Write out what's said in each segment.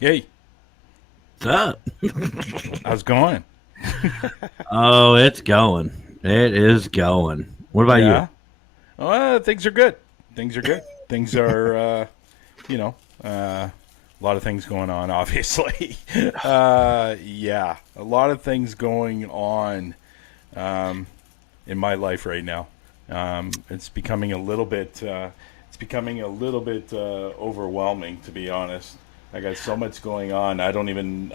Hey, What's up? how's it going? Oh, it's going. It is going. What about you? Yeah. Things are good. Things are good. Things are, you know, a lot of things going on, obviously. Yeah, a lot of things going on um, in my life right now. It's becoming a little bit, overwhelming, to be honest. I got so much going on. I don't even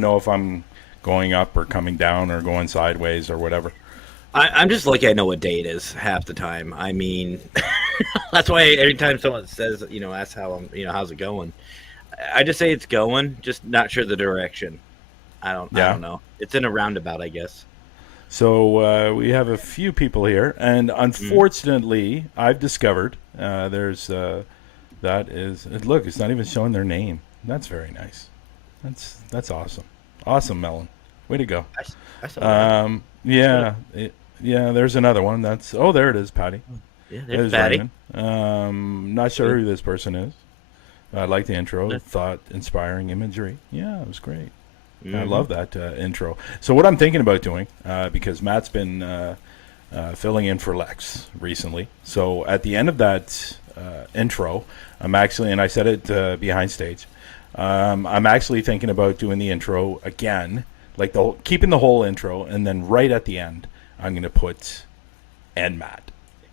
know if I'm going up or coming down or going sideways or whatever. I'm just lucky I know what day it is half the time. I mean, that's why every time someone says, asks how how's it going? I just say it's going, just not sure the direction. I Yeah. don't know. It's in a roundabout, I guess. So we have a few people here, and Mm. unfortunately, I've discovered that is look. It's not even showing their name. That's very nice. That's awesome. Awesome, Melon. Way to go. I, I saw that. What? Yeah, yeah. There's another one. That's there it is, Patty. Yeah, there's There's Patty. Raymond. Not sure who this person is. I like the intro. Thought inspiring imagery. Yeah, it was great. I Mm-hmm. love that intro. So what I'm thinking about doing, because Matt's been filling in for Lex recently. So at the end of that intro, I'm actually, and I said it behind stage, I'm actually thinking about doing the intro again, like keeping the whole intro, and then right at the end, I'm going to put and Matt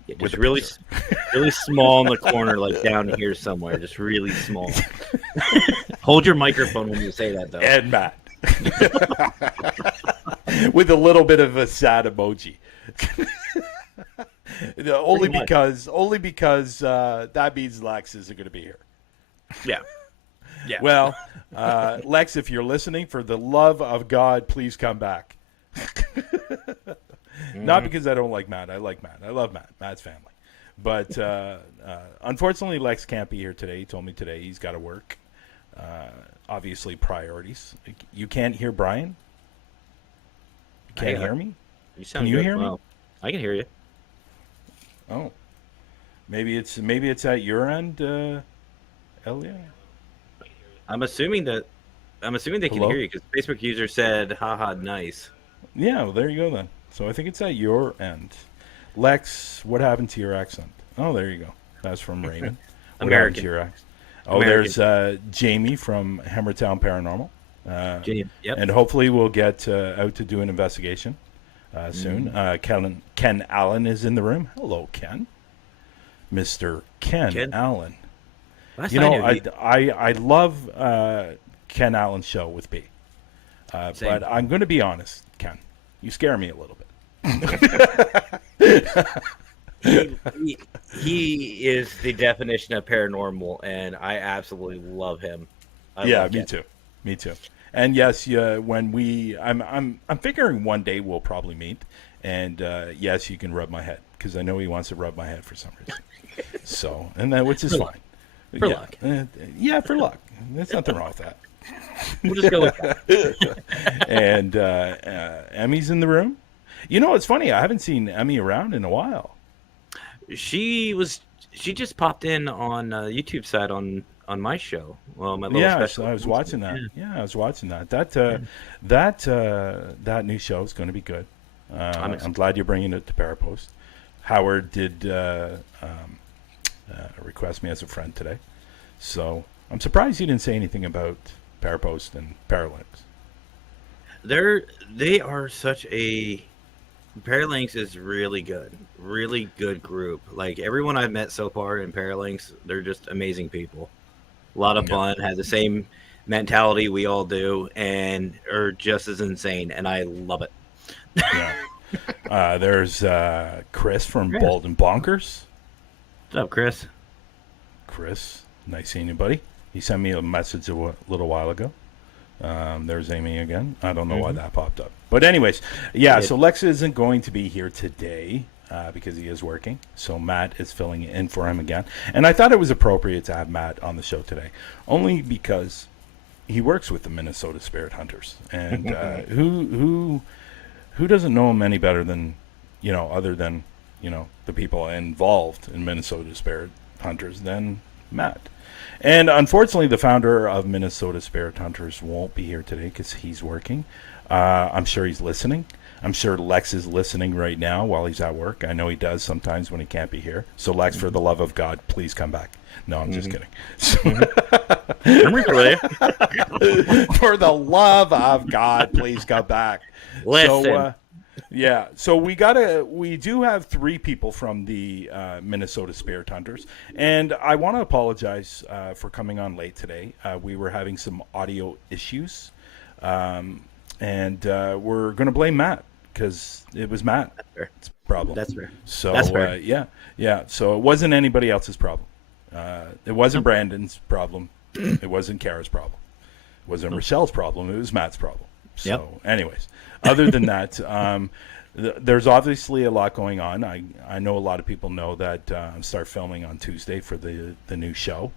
Yeah, with just a really, picture. really small in the corner, like down here somewhere. Just really small. Hold your microphone when you say that, though. And Matt. With a little bit of a sad emoji. only Pretty much. because that means Lex isn't going to be here. Yeah. Yeah. Well, Lex, if you're listening, for the love of God, please come back. Not Hmm. because I don't like Matt. I like Matt. I love Matt. Matt's family. But unfortunately, Lex can't be here today. He told me today he's got to work. Obviously, priorities. You can't hear Bryan? You can't Yeah. hear me? You Can sound you good. hear me? Well, I can hear you. Oh, maybe it's at your end, Elia. I'm assuming that I'm assuming they can hear Hello? you because Facebook user said, "Haha, nice." Yeah, well, there you go then. So I think it's at your end. Lex, what happened to your accent? Oh, there you go. That's from Raymond. What happened to American. your accent? Oh, American. there's Jamie from Hammertown Paranormal. Uh, Genius. Yep. and hopefully we'll get out to do an investigation soon. Mm. Ken Allen is in the room. Hello, Ken. Mr. Ken Ken. Allen. Last You I know, knew, I love Ken Allen's show with B. same. But I'm going to be honest, Ken. You scare me a little bit. He is the definition of paranormal, and I absolutely love him. I Yeah, love me Ken. too. Me too. And yes, yeah, I'm figuring one day we'll probably meet, and yes, you can rub my head because I know he wants to rub my head for some reason. So, and that which is For luck. fine. For Yeah, luck. yeah, for luck. There's nothing wrong with that. We'll just go with that. And Emmy's in the room. You know, it's funny. I haven't seen Emmy around in a while. She was. She just popped in on YouTube side on my show. Well, my little Yeah, special. so I was watching that. Yeah. Yeah, I was watching that. Yeah. That new show is going to be good. I'm I'm excited. glad you're bringing it to ParaPost. Howard did request me as a friend today, so I'm surprised you didn't say anything about ParaPost and Paralinks. They are such a Paralinks is really good group. Like everyone I've met so far in Paralinks, they're just amazing people. A lot of Yeah, fun, have the same mentality we all do, and are just as insane. And I love it. yeah. There's Chris from Chris. Bald and Bonkers. What's up, Chris? Chris, nice seeing you, buddy. He sent me a message little while ago. There's Amy again. I don't know why Hmm. that popped up. But anyways, yeah, It, so Lex isn't going to be here today because he is working. So Matt is filling in for him again. And I thought it was appropriate to have Matt on the show today, only because he works with the Minnesota Spirit Hunters. And who doesn't know him any better than, other than, the people involved in Minnesota Spirit Hunters than Matt. And unfortunately, the founder of Minnesota Spirit Hunters won't be here today because he's working. I'm sure he's listening. I'm sure Lex is listening right now while he's at work. I know he does sometimes when he can't be here. So, Lex, for the love of God, please come back. No, I'm just kidding. For the love of God, please come back. Listen. So, yeah, so we do have 3 people from the Minnesota Spirit Hunters, and I want to apologize for coming on late today. We were having some audio issues, and we're going to blame Matt because it was Matt's problem. That's fair. So That's fair. Yeah. So it wasn't anybody else's problem. It wasn't Brandon's problem. It wasn't Kara's problem. It wasn't Rochelle's problem. It was Matt's problem. So, anyways, other than that, there's obviously a lot going on. I know a lot of people know that I start filming on Tuesday for the new show,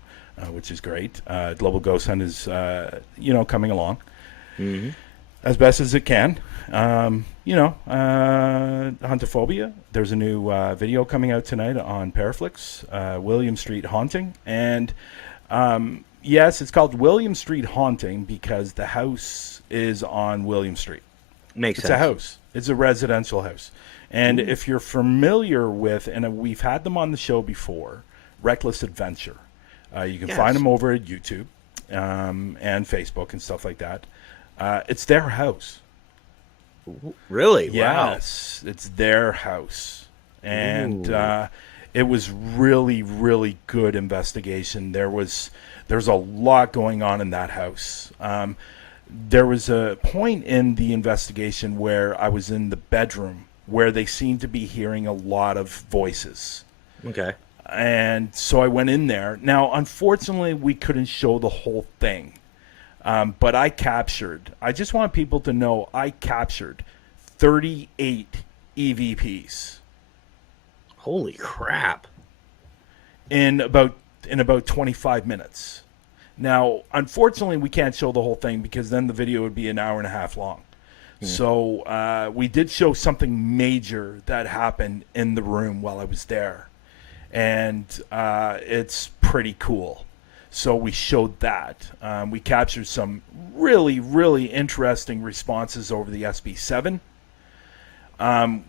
which is great. Global Ghost Hunt is coming along as best as it can. Huntophobia. There's a new video coming out tonight on Paraflix, William Street Haunting, and yes, it's called William Street Haunting because the house is on William Street. Makes It's sense. a house. It's a residential house. And if you're familiar with, and we've had them on the show before, Reckless Adventure. You can find them over at YouTube and Facebook and stuff like that. It's their house. Really? Yes, it's their house. And it was really, really good investigation. There's a lot going on in that house. There was a point in the investigation where I was in the bedroom where they seemed to be hearing a lot of voices. Okay. And so I went in there. Now, unfortunately, we couldn't show the whole thing. But I just want people to know I captured 38 EVPs. Holy crap. In about 25 minutes. Now, unfortunately, we can't show the whole thing because then the video would be an hour and a half long. So we did show something major that happened in the room while I was there. And it's pretty cool. So we showed that. We captured some really, really interesting responses over the SB7,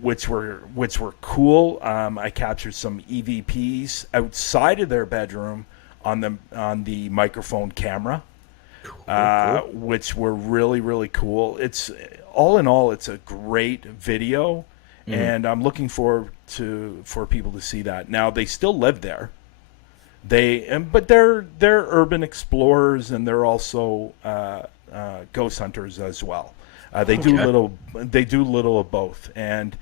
which were cool. I captured some EVPs outside of their bedroom on the microphone camera, which were really, really cool. It's all in all, it's a great video, and I'm looking forward for people to see that. Now they still live there. But they're urban explorers, and they're also ghost hunters as well. They do little of both, and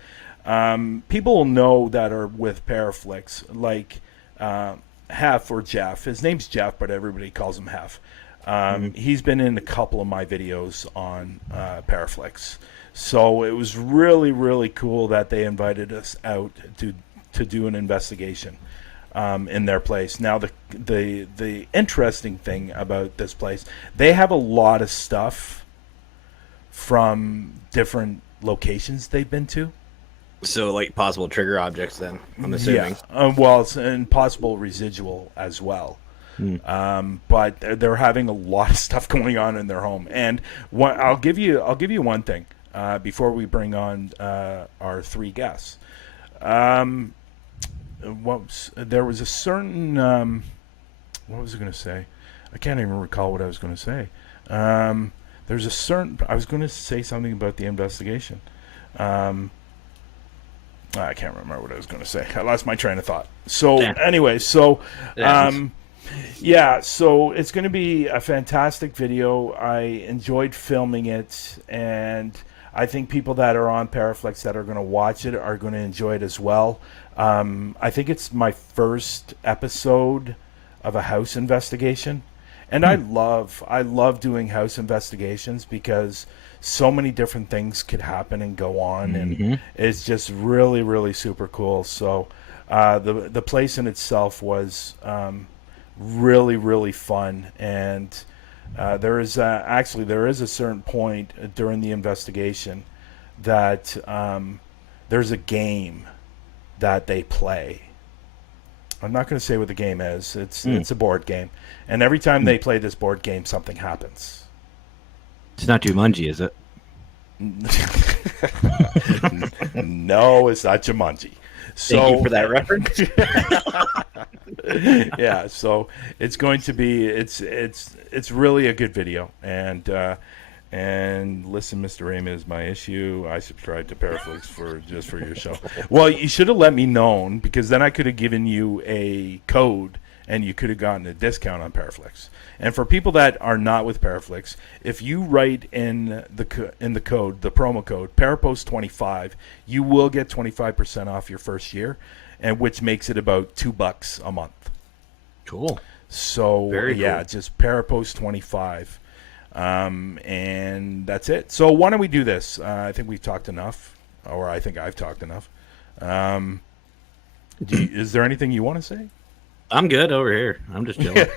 people will know that are with Paraflix, like Hef or Jeff. His name's Jeff, but everybody calls him Hef. He's been in a couple of my videos on Paraflix, so it was really, really cool that they invited us out to do an investigation in their place. Now, the interesting thing about this place, they have a lot of stuff from different locations they've been to. So, like possible trigger objects, then I'm assuming. Yeah. Well, it's and possible residual as well. But they're having a lot of stuff going on in their home. And I'll give you one thing before we bring on our 3 guests. There was a certain what was I going to say? I can't even recall what I was going to say. There's a certain I was going to say something about the investigation. I can't remember what I was going to say. I lost my train of thought. So anyway, so so it's going to be a fantastic video. I enjoyed filming it, and I think people that are on Paraflix that are going to watch it are going to enjoy it as well. I think it's my first episode of a house investigation, and I love doing house investigations because so many different things could happen and go on, and it's just really, really super cool. So the place in itself was really, really fun, and there is a certain point during the investigation that there's a game that they play, I'm not going to say what the game is. It's a board game, and every time they play this board game, something happens. It's not Jumanji, is it? No, it's not Jumanji. So, thank you for that reference. Yeah, so it's going to be it's really a good video, and listen, Mr. Raymond is my issue. I subscribe to Paraflix for your show. Well, you should have let me know, because then I could have given you a code and you could have gotten a discount on Paraflix. And for people that are not with Paraflix, if you write in the code, the promo code ParaPost25, you will get 25% off your first year, and which makes it about $2 a month. Cool. So Very yeah, cool. just ParaPost25, and that's it. So why don't we do this? I think we've talked enough, or I think I've talked enough. Is there anything you want to say? I'm good over here. I'm just chilling.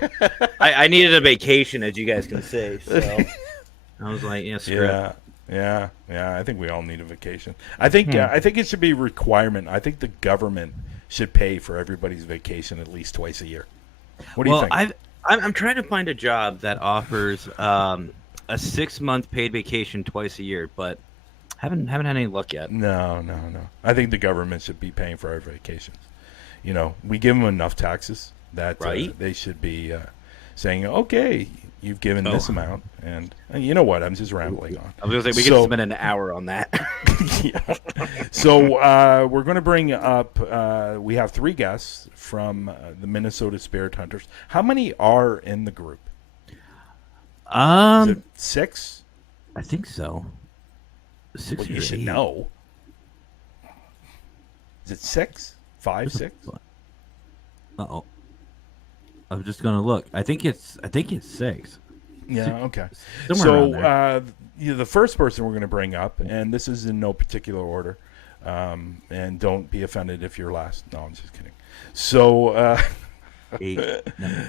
I needed a vacation, as you guys can see. So I was like, yeah, screw it. Yeah. I think we all need a vacation. I think it should be a requirement. I think the government should pay for everybody's vacation at least twice a year. What do you think? I'm trying to find a job that offers a 6-month paid vacation twice a year, but haven't had any luck yet. No. I think the government should be paying for our vacations. You know, we give them enough taxes that they should be saying, okay, you've given this amount. And you know what? I'm just rambling on. I was going to say, we could spend an hour on that. Yeah. So we're going to bring up, we have 3 guests from the Minnesota Spirit Hunters. How many are in the group? Is it 6? I think so. 6 Well, or you should 8. know. Is it 6? 5, 6? Uh-oh. I was just gonna look. I think it's 6. Yeah, okay. Somewhere around So the first person we're going to bring up, and this is in no particular order, and don't be offended if you're last. No, I'm just kidding. So, 8. No.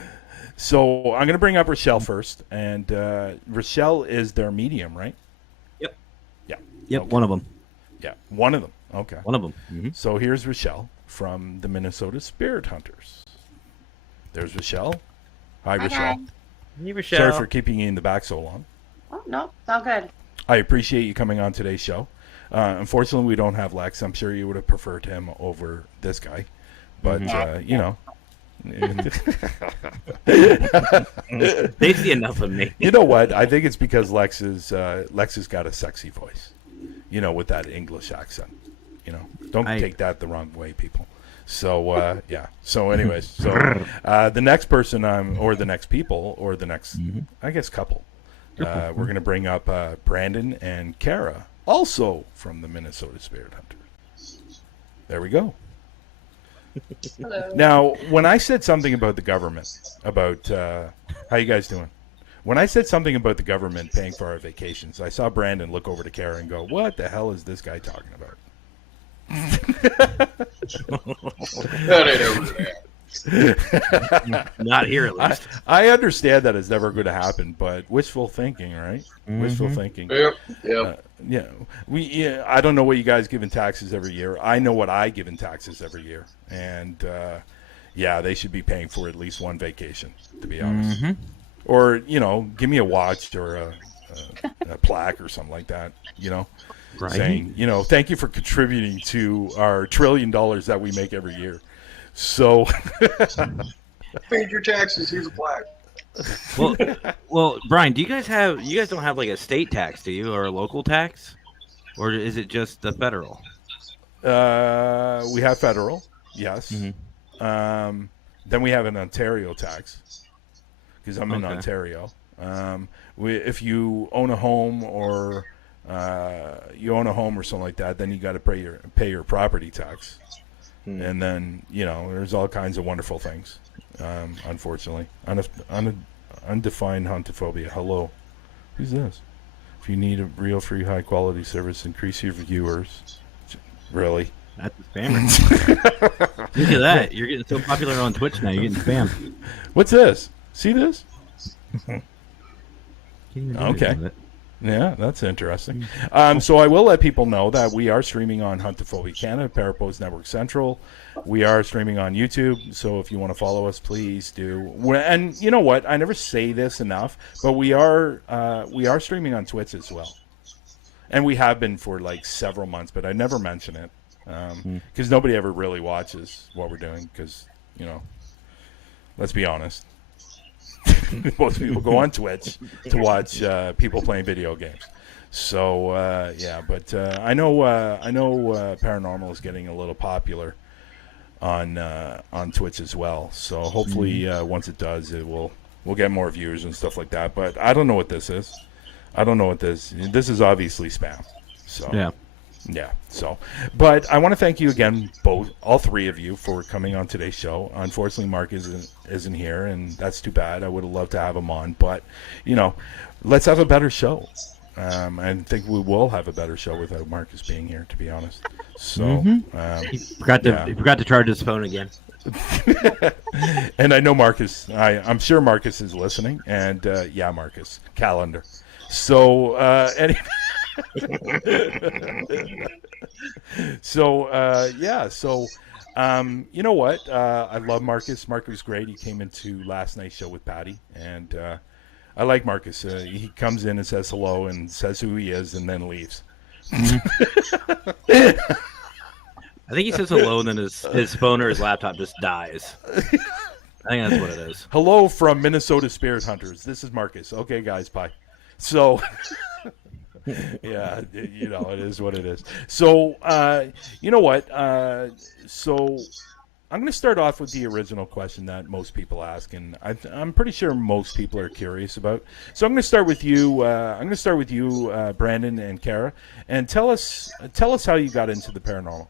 so I'm going to bring up Rochelle first, and Rochelle is their medium, right? Yep. Yeah. Yep. Okay. One of them. Yeah, one of them. Okay. One of them. Mm-hmm. So here's Rochelle from the Minnesota Spirit Hunters. There's Rochelle. Hi, Rochelle. Hey, Rochelle. Sorry for keeping you in the back so long. Oh, no, it's all good. I appreciate you coming on today's show. Unfortunately, we don't have Lex. I'm sure you would have preferred him over this guy. But, you know. They see enough of me. You know what? I think it's because Lex has got a sexy voice. You know, with that English accent. You know, don't take that the wrong way, people. So, yeah. So, anyways, the next person, or the next people, or the next, I guess, couple, we're going to bring up Brandon and Kara, also from the Minnesota Spirit Hunters. There we go. Hello. Now, when I said something about the government, about how you guys doing? When I said something about the government paying for our vacations, I saw Brandon look over to Kara and go, "What the hell is this guy talking about?" That ain't over there. Not here, at least. I understand that it's never going to happen, but wishful thinking, right? Wishful thinking. Yep. Yeah. I don't know what you guys give in taxes every year. I know what I give in taxes every year, and yeah, they should be paying for at least one vacation, to be honest. Or give me a watch or a plaque or something like that. Saying, thank you for contributing to our $1 trillion that we make every year. So, Paid your taxes. Here's a plaque. Well, Brian, you guys don't have like a state tax, do you, or a local tax, or is it just the federal? We have federal, yes. Then we have an Ontario tax because I'm in Ontario. If you own a home or something like that, then you got to pay your property tax. And then, there's all kinds of wonderful things, unfortunately. Undefined hontophobia. Hello. Who's this? If you need a real free high-quality service, increase your viewers. Really? That's a spammer. Look at that. You're getting so popular on Twitch now. You're getting spammed. What's this? See this? Can't even do Okay. anything with it. Yeah, that's interesting. So I will let people know that we are streaming on Huntophobia Canada, ParaPost Network Central. We are streaming on YouTube, so if you want to follow us, please do. And you know what? I never say this enough, but we are streaming on Twitch as well, and we have been for like several months, but I never mention it because nobody ever really watches what we're doing. Because let's be honest. Most people go on Twitch to watch people playing video games. So but I know paranormal is getting a little popular on Twitch as well. So hopefully once it does, we'll get more viewers and stuff like that. But I don't know what this is. I don't know what this is. Obviously spam. So yeah. So, but I want to thank you again, all three of you, for coming on today's show. Unfortunately, Mark isn't here, and that's too bad. I would have loved to have him on, but let's have a better show. I think we will have a better show without Marcus being here, to be honest. So, he forgot to charge his phone again. And I know Marcus. I'm sure Marcus is listening, and Marcus calendar. So anyway. You know what? I love Marcus. Marcus was great. He came into last night's show with Patty, and I like Marcus. He comes in and says hello and says who he is, and then leaves. I think he says hello, and then his phone or his laptop just dies. I think that's what it is. Hello from Minnesota Spirit Hunters. This is Marcus. Okay, guys, bye. So. Yeah, it is what it is. So, you know what? So I'm going to start off with the original question that most people ask, and I'm pretty sure most people are curious about. So I'm going to start with you. Brandon and Kara, and tell us how you got into the paranormal.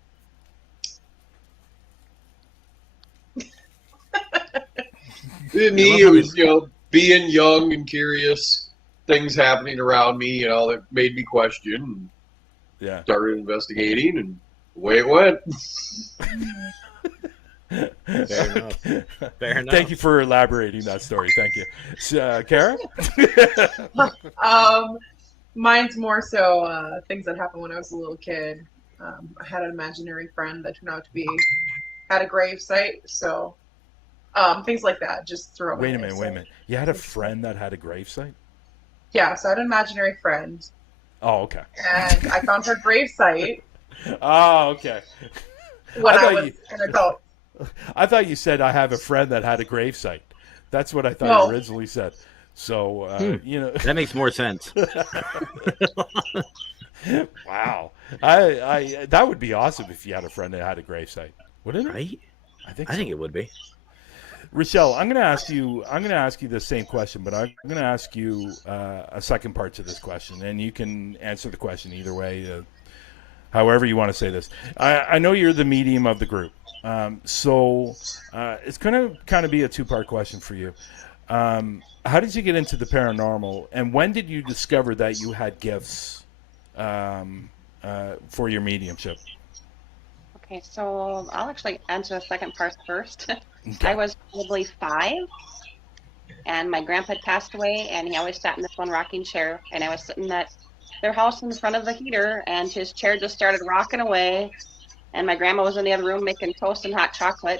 Me, it was being young and curious. Things happening around me, that made me question. Yeah. Started investigating, and away it went. Fair enough. Thank you for elaborating that story. Thank you. Kara? Mine's more so things that happened when I was a little kid. I had an imaginary friend that turned out to be at a grave site, so things like that. Just throw. Wait a minute. You had a friend that had a grave site? Yeah, so I had an imaginary friend. Oh, okay. And I found her grave site. Oh, okay. When I was an adult. I thought you said I have a friend that had a grave site. That's what I thought you originally said. So, that makes more sense. Wow. I that would be awesome if you had a friend that had a grave site. Wouldn't it? Right? I think it would be. Rochelle, I'm going to ask you the same question, but I'm going to ask you a second part to this question, and you can answer the question either way, however you want to say this. I know you're the medium of the group, so it's going to kind of be a two-part question for you. How did you get into the paranormal, and when did you discover that you had gifts for your mediumship? Okay, so I'll actually answer the second part first. Okay. I was probably 5, and my grandpa had passed away, and he always sat in this one rocking chair, and I was sitting at their house in front of the heater, and his chair just started rocking away, and my grandma was in the other room making toast and hot chocolate,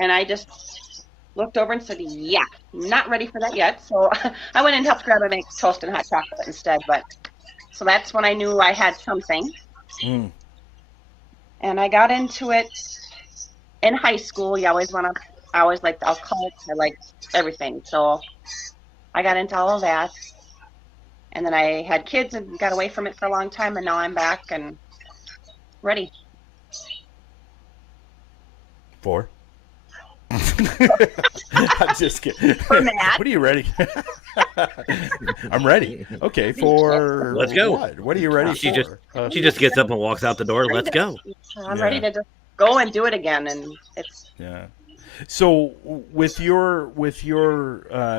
and I just looked over and said, yeah, not ready for that yet, so I went and helped Grandma make toast and hot chocolate instead, so that's when I knew I had something. And I got into it in high school. I always liked the occult. I liked everything. So I got into all of that. And then I had kids and got away from it for a long time. And now I'm back and ready. 4. I'm just kidding. For Matt. What are you ready? I'm ready. Okay, for let's go. What are you ready for? She just gets up and walks out the door. Let's go. I'm ready to just go and do it again. And it's So with your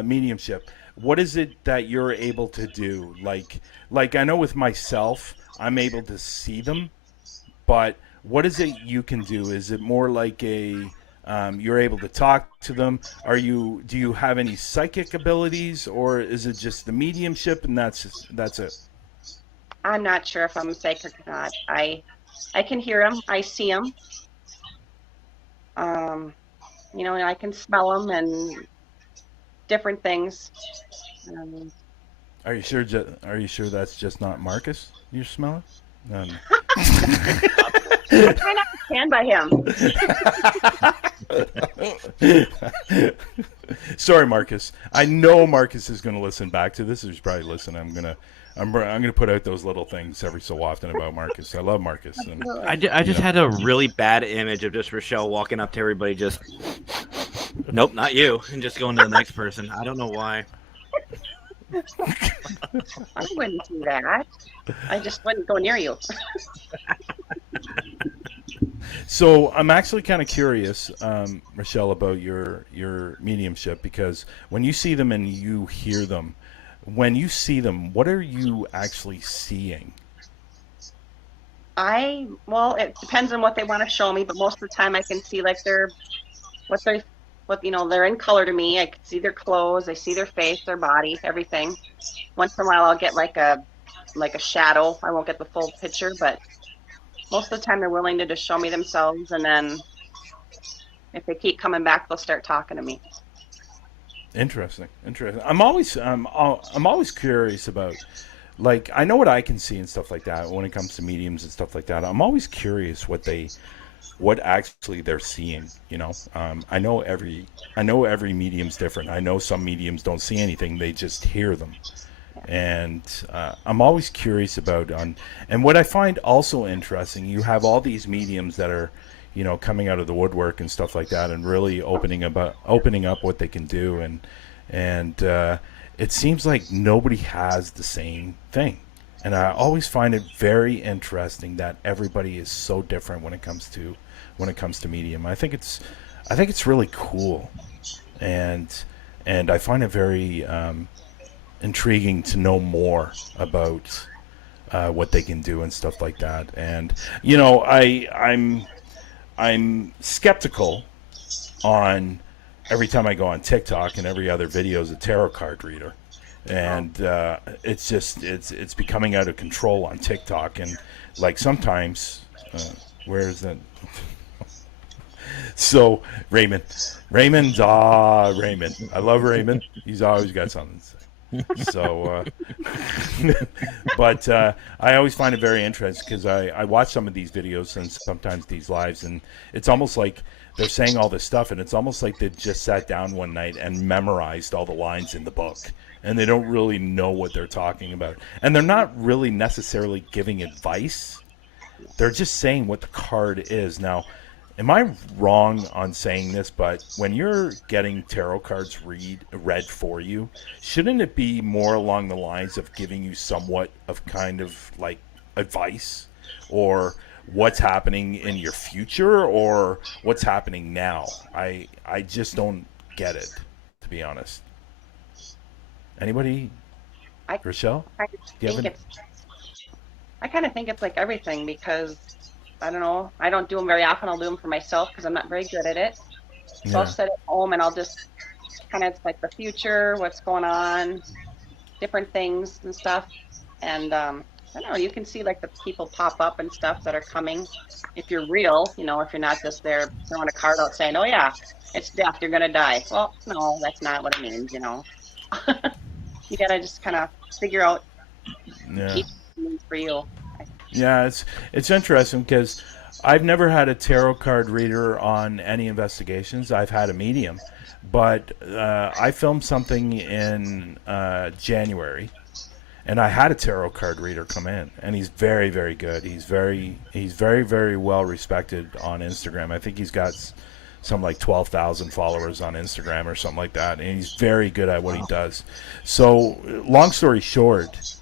mediumship, what is it that you're able to do? Like I know with myself, I'm able to see them, but what is it you can do? Is it more like a You're able to talk to them. Do you have any psychic abilities, or is it just the mediumship and that's it? I'm not sure if I'm psychic or not. I can hear them. I see them. You know, and I can smell them and different things. Are you sure? Are you sure that's just not Marcus you're smelling? I try not to stand by him. Sorry, Marcus. I know Marcus is going to listen back to this. He's probably listening. I'm gonna put out those little things every so often about Marcus. I love Marcus. And, I just had a really bad image of just Rochelle walking up to everybody, just nope, not you, and just going to the next person. I don't know why. I wouldn't do that. I just wouldn't go near you. So I'm actually kind of curious, Rochelle, about your mediumship, because when you see them and you hear them, when you see them, what are you actually seeing? Well, it depends on what they want to show me, but most of the time I can see like they're in color to me. I can see their clothes, I see their face, their body, everything. Once in a while I'll get like a shadow. I won't get the full picture, but most of the time they're willing to just show me themselves, and then if they keep coming back, they'll start talking to me. Interesting. I'm always curious about, like, I know what I can see and stuff like that when it comes to mediums and stuff like that. I'm always curious what actually they're seeing. You know, I know every medium's different. I know some mediums don't see anything; they just hear them. And I'm always curious about and what I find also interesting. You have all these mediums that are, you know, coming out of the woodwork and stuff like that, and really opening up what they can do, and it seems like nobody has the same thing. And I always find it very interesting that everybody is so different when it comes to medium. I think it's really cool, and I find it very intriguing to know more about what they can do and stuff like that. And you know, I'm skeptical on every time I go on TikTok and every other video is a tarot card reader. And it's becoming out of control on TikTok. And like sometimes, where is that? So Raymond. I love Raymond. He's always got something to say. So, but I always find it very interesting because I watch some of these videos and sometimes these lives, and it's almost like they're saying all this stuff, and it's almost like they just sat down one night and memorized all the lines in the book, and they don't really know what they're talking about, and they're not really necessarily giving advice. They're just saying what the card is. Now, am I wrong on saying this, but when you're getting tarot cards read for you, shouldn't it be more along the lines of giving you somewhat of kind of like advice, or what's happening in your future, or what's happening now? I just don't get it, to be honest. Anybody? Rochelle? I kind of think it's like everything, because I don't know. I don't do them very often. I'll do them for myself because I'm not very good at it. So yeah. I'll sit at home and I'll just kind of like the future, what's going on, different things and stuff. And I don't know. You can see like the people pop up and stuff that are coming. If you're real, you know, if you're not just there throwing a card out saying, "Oh yeah, it's death. You're gonna die." Well, no, that's not what it means. You know. You gotta just kind of figure out what it means for you. Yeah, it's interesting because I've never had a tarot card reader on any investigations. I've had a medium, but I filmed something in January, and I had a tarot card reader come in, and he's very, very good. He's very, very well respected on Instagram. I think he's got some like 12,000 followers on Instagram or something like that, and he's very good at what he does. So, long story short.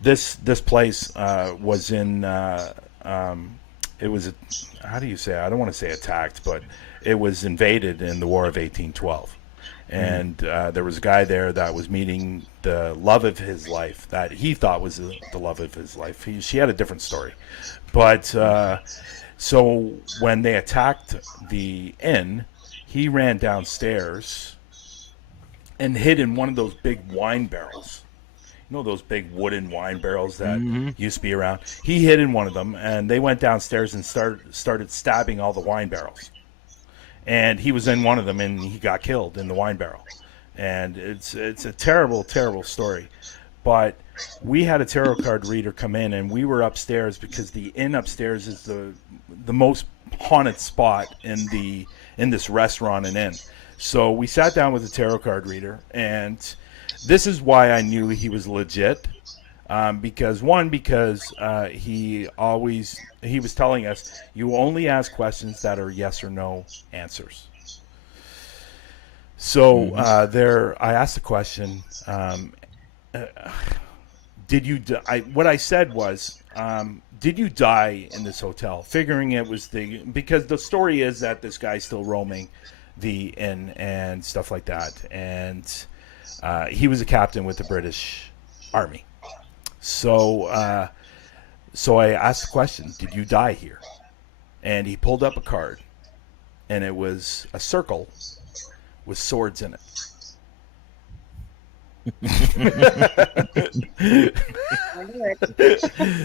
This place was in it was how do you say, I don't want to say attacked, but it was invaded in the War of 1812, and there was a guy there that was meeting the love of his life that he thought was the love of his life. She had a different story, but So when they attacked the inn, he ran downstairs and hid in one of those big wine barrels. You know those big wooden wine barrels that used to be around? He hid in one of them, and they went downstairs and started stabbing all the wine barrels. And he was in one of them, and he got killed in the wine barrel. And it's a terrible, terrible story. But we had a tarot card reader come in, and we were upstairs because the inn upstairs is the most haunted spot in this restaurant and inn. So we sat down with a tarot card reader, and this is why I knew he was legit. Because he was telling us, you only ask questions that are yes or no answers. So I asked the question, what I said was, did you die in this hotel? Figuring it was because the story is that this guy's still roaming the inn and stuff like that. And he was a captain with the British Army. So I asked the question, did you die here? And he pulled up a card, and it was a circle with swords in it.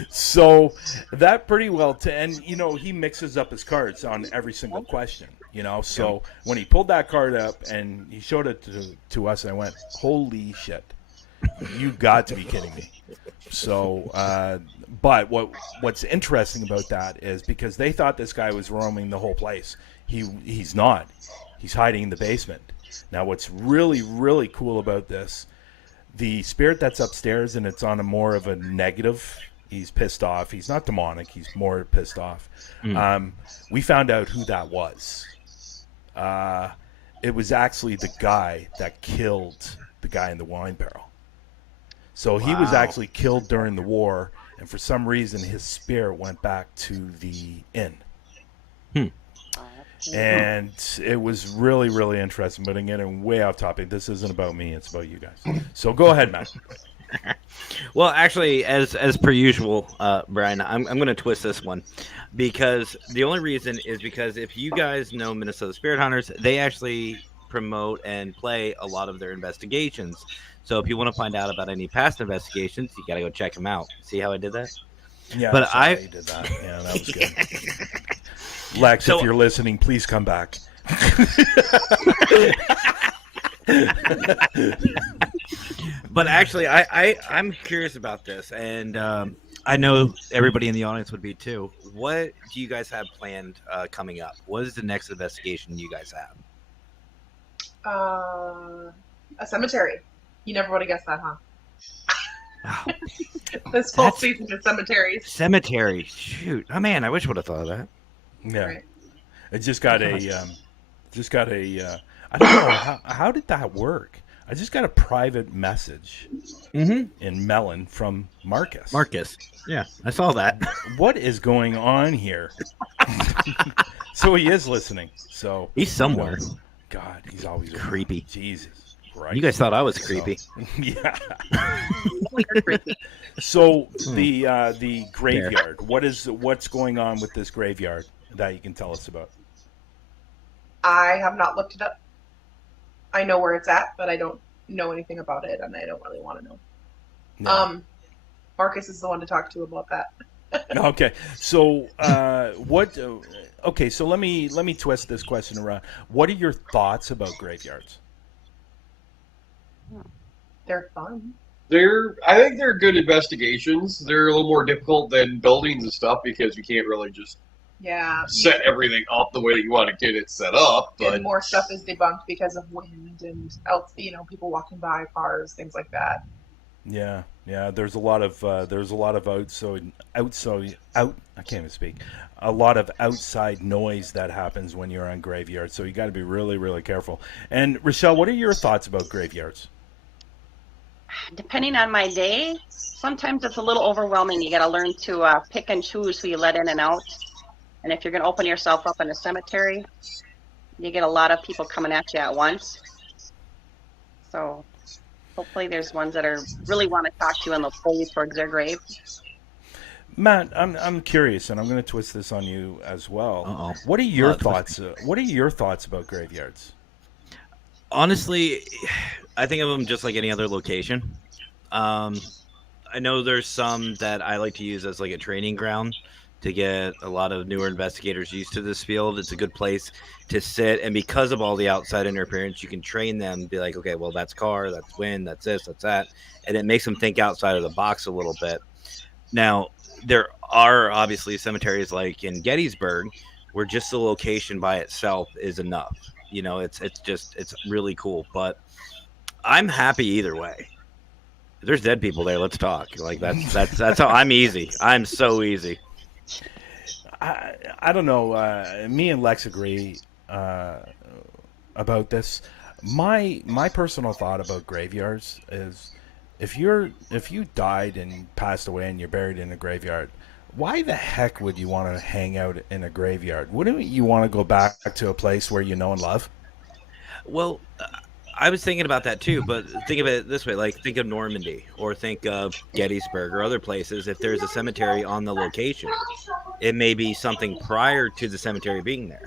So that pretty well and he mixes up his cards on every single question, so when he pulled that card up and he showed it to us, I went, holy shit, you got to be kidding me. So but what's interesting about that is because they thought this guy was roaming the whole place. He's not. He's hiding in the basement. Now what's really, really cool about this, the spirit that's upstairs, and it's on a more of a negative, he's pissed off. He's not demonic. He's more pissed off. We found out who that was. It was actually the guy that killed the guy in the wine barrel. So he was actually killed during the war, and for some reason his spirit went back to the inn. And it was really, really interesting. But again, way off topic. This isn't about me. It's about you guys. So go ahead, Matt. Well, actually, as per usual, Brian, I'm going to twist this one, because the only reason is because if you guys know Minnesota Spirit Hunters, they actually promote and play a lot of their investigations. So if you want to find out about any past investigations, you got to go check them out. See how I did that? Yeah, but I did that. Yeah, that was good. Lex, if you're listening, please come back. But actually, I'm curious about this, and I know everybody in the audience would be too. What do you guys have planned coming up? What is the next investigation you guys have? A cemetery. You never would have guessed that, huh? Wow. This whole season is cemeteries. Cemetery. Shoot. Oh man, I wish I would have thought of that. Yeah. Right. It just got a I don't know how did that work? I just got a private message in Melon from Marcus. Yeah, I saw that. What is going on here? So he is listening. So he's somewhere. God, he's always creepy. Jesus Christ. You guys thought I was creepy. So, yeah. So the graveyard. What's going on with this graveyard that you can tell us about? I have not looked it up. I know where it's at, but I don't know anything about it, and I don't really want to know. No. Marcus is the one to talk to about that. Okay, so what? Okay, so let me twist this question around. What are your thoughts about graveyards? They're fun. I think they're good investigations. They're a little more difficult than buildings and stuff because you can't really just set everything up the way that you want to get it set up. But and more stuff is debunked because of wind and people walking by, cars, things like that. Yeah. There's a lot of a lot of outside noise that happens when you're on graveyards. So you got to be really, really careful. And Rochelle, what are your thoughts about graveyards? Depending on my day, sometimes it's a little overwhelming. You got to learn to pick and choose who you let in and out. And if you're going to open yourself up in a cemetery, you get a lot of people coming at you at once. So hopefully there's ones that really want to talk to you and they'll pull you towards their grave. Matt, I'm curious, and I'm going to twist this on you as well. Uh-oh. What are your thoughts? What are your thoughts about graveyards? Honestly, I think of them just like any other location. I know there's some that I like to use as like a training ground to get a lot of newer investigators used to this field. It's a good place to sit, and because of all the outside interference, you can train them, be like, okay, well, that's car, that's wind, that's this, that's that, and it makes them think outside of the box a little bit. Now, there are obviously cemeteries like in Gettysburg where just the location by itself is enough. You know, it's really cool, but I'm happy either way. If there's dead people there, let's talk. Like that's how I'm easy. I'm so easy. I don't know. Me and Lex agree about this. My personal thought about graveyards is if you died and passed away and you're buried in a graveyard, why the heck would you want to hang out in a graveyard? Wouldn't you want to go back to a place where you know and love? Well, I was thinking about that too, but think of it this way: like think of Normandy, or think of Gettysburg, or other places. If there's a cemetery on the location, it may be something prior to the cemetery being there.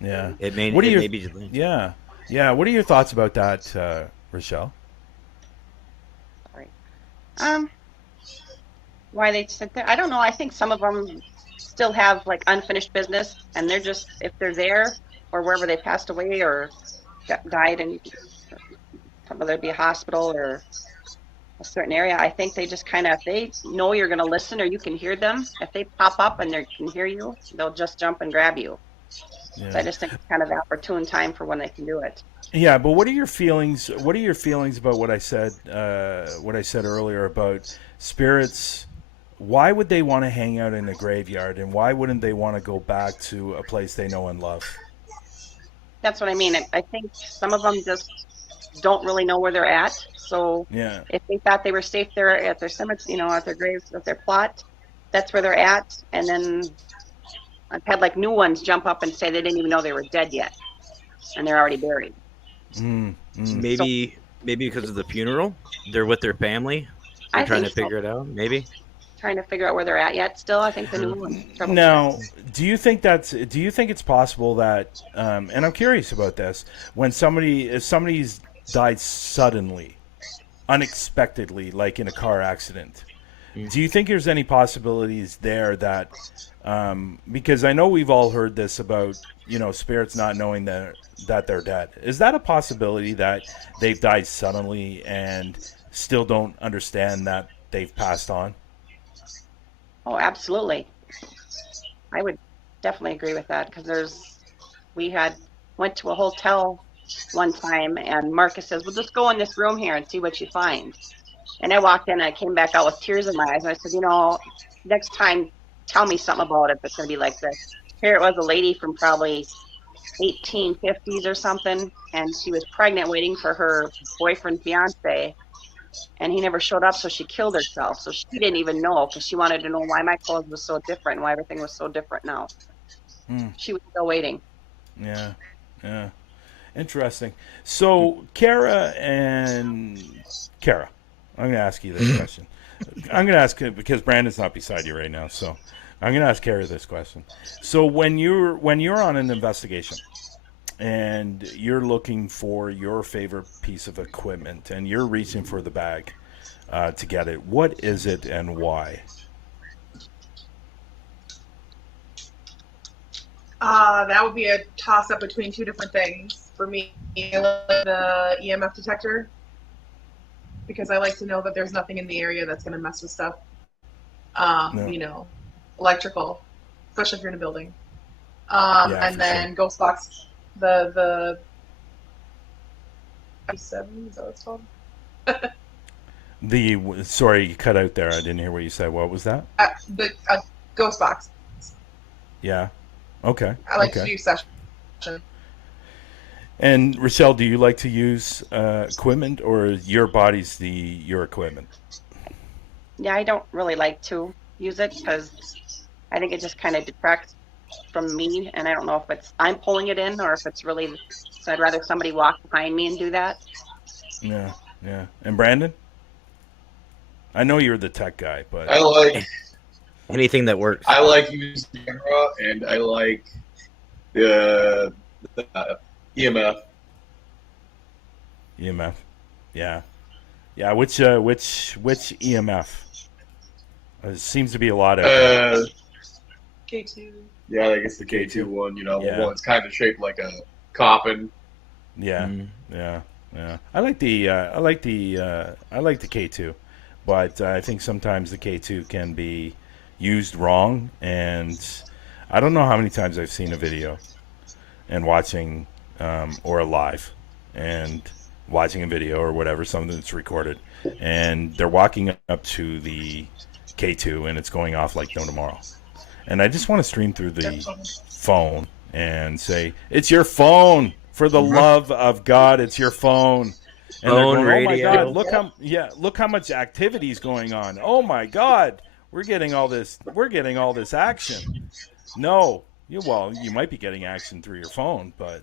Yeah. It may. Yeah. What are your thoughts about that, Rochelle? Why they sit there? I don't know. I think some of them still have like unfinished business, and they're just, if they're there or wherever they passed away or died in, whether it be a hospital or a certain area, I think they just kind of, if they know you're going to listen or you can hear them, if they pop up and they can hear you, they'll just jump and grab you. Yeah. So I just think it's kind of the opportune time for when they can do it. Yeah, but what are your feelings? What are your feelings about what I said? What I said earlier about spirits? Why would they want to hang out in a graveyard, and why wouldn't they want to go back to a place they know and love? That's what I mean. I think some of them just don't really know where they're at. So yeah, if they thought they were safe there at their cemetery, at their graves, at their plot, that's where they're at. And then I've had like new ones jump up and say they didn't even know they were dead yet, and they're already buried. Maybe because of the funeral, they're with their family. They're trying to figure it out. Maybe trying to figure out where they're at yet. Still, I think the new one. Now, do you think it's possible that? And I'm curious about this. If somebody's died suddenly, unexpectedly, like in a car accident, do you think there's any possibilities there that? Because I know we've all heard this about spirits not knowing that they're dead. Is that a possibility that they've died suddenly and still don't understand that they've passed on? Oh, absolutely. I would definitely agree with that, because we went to a hotel one time and Marcus says, well, just go in this room here and see what you find. And I walked in and I came back out with tears in my eyes. And I said, next time, tell me something about it that's going to be like this. Here it was, a lady from probably 1850s or something, and she was pregnant waiting for her boyfriend's fiance, and he never showed up, so she killed herself. So she didn't even know, because she wanted to know why my clothes was so different and why everything was so different now. She was still waiting. Yeah. Interesting. So, Kara, I'm going to ask you this question. I'm going to ask it because Brandon's not beside you right now, so I'm going to ask Kara this question. So when you're on an investigation and you're looking for your favorite piece of equipment and you're reaching for the bag to get it, what is it and why? That would be a toss-up between two different things. For me, I like the EMF detector, because I like to know that there's nothing in the area that's going to mess with stuff. Electrical, especially if you're in a building. And then sure. Ghost box, the 7, is that what it's called? Sorry, you cut out there. I didn't hear what you said. What was that? The ghost box. Yeah. Okay. I like to do session. And Rochelle, do you like to use equipment, or your body's your equipment? Yeah, I don't really like to use it because I think it just kind of detracts from me, and I don't know if I'm pulling it in or if it's really. So I'd rather somebody walk behind me and do that. Yeah. And Brandon, I know you're the tech guy, but I Anything that works. I like using the camera, and I like the EMF. EMF. Yeah. Yeah. Which EMF? There seems to be a lot of. K2. Yeah, I guess the K2 one. You know, Yeah. the one that's kind of shaped like a coffin. Yeah. Yeah. I like the K2, but I think sometimes the K2 can be used wrong, and I don't know how many times I've seen a video and watching or a live and watching a video or whatever, something that's recorded, and they're walking up to the K2 and it's going off like no tomorrow. And I just want to stream through the phone and say, "It's your phone, for the love of God, it's your phone." And Phone, they're going, radio. "Oh my God, look how much activity is going on. Oh my God, we're getting all this action." No, you might be getting action through your phone, but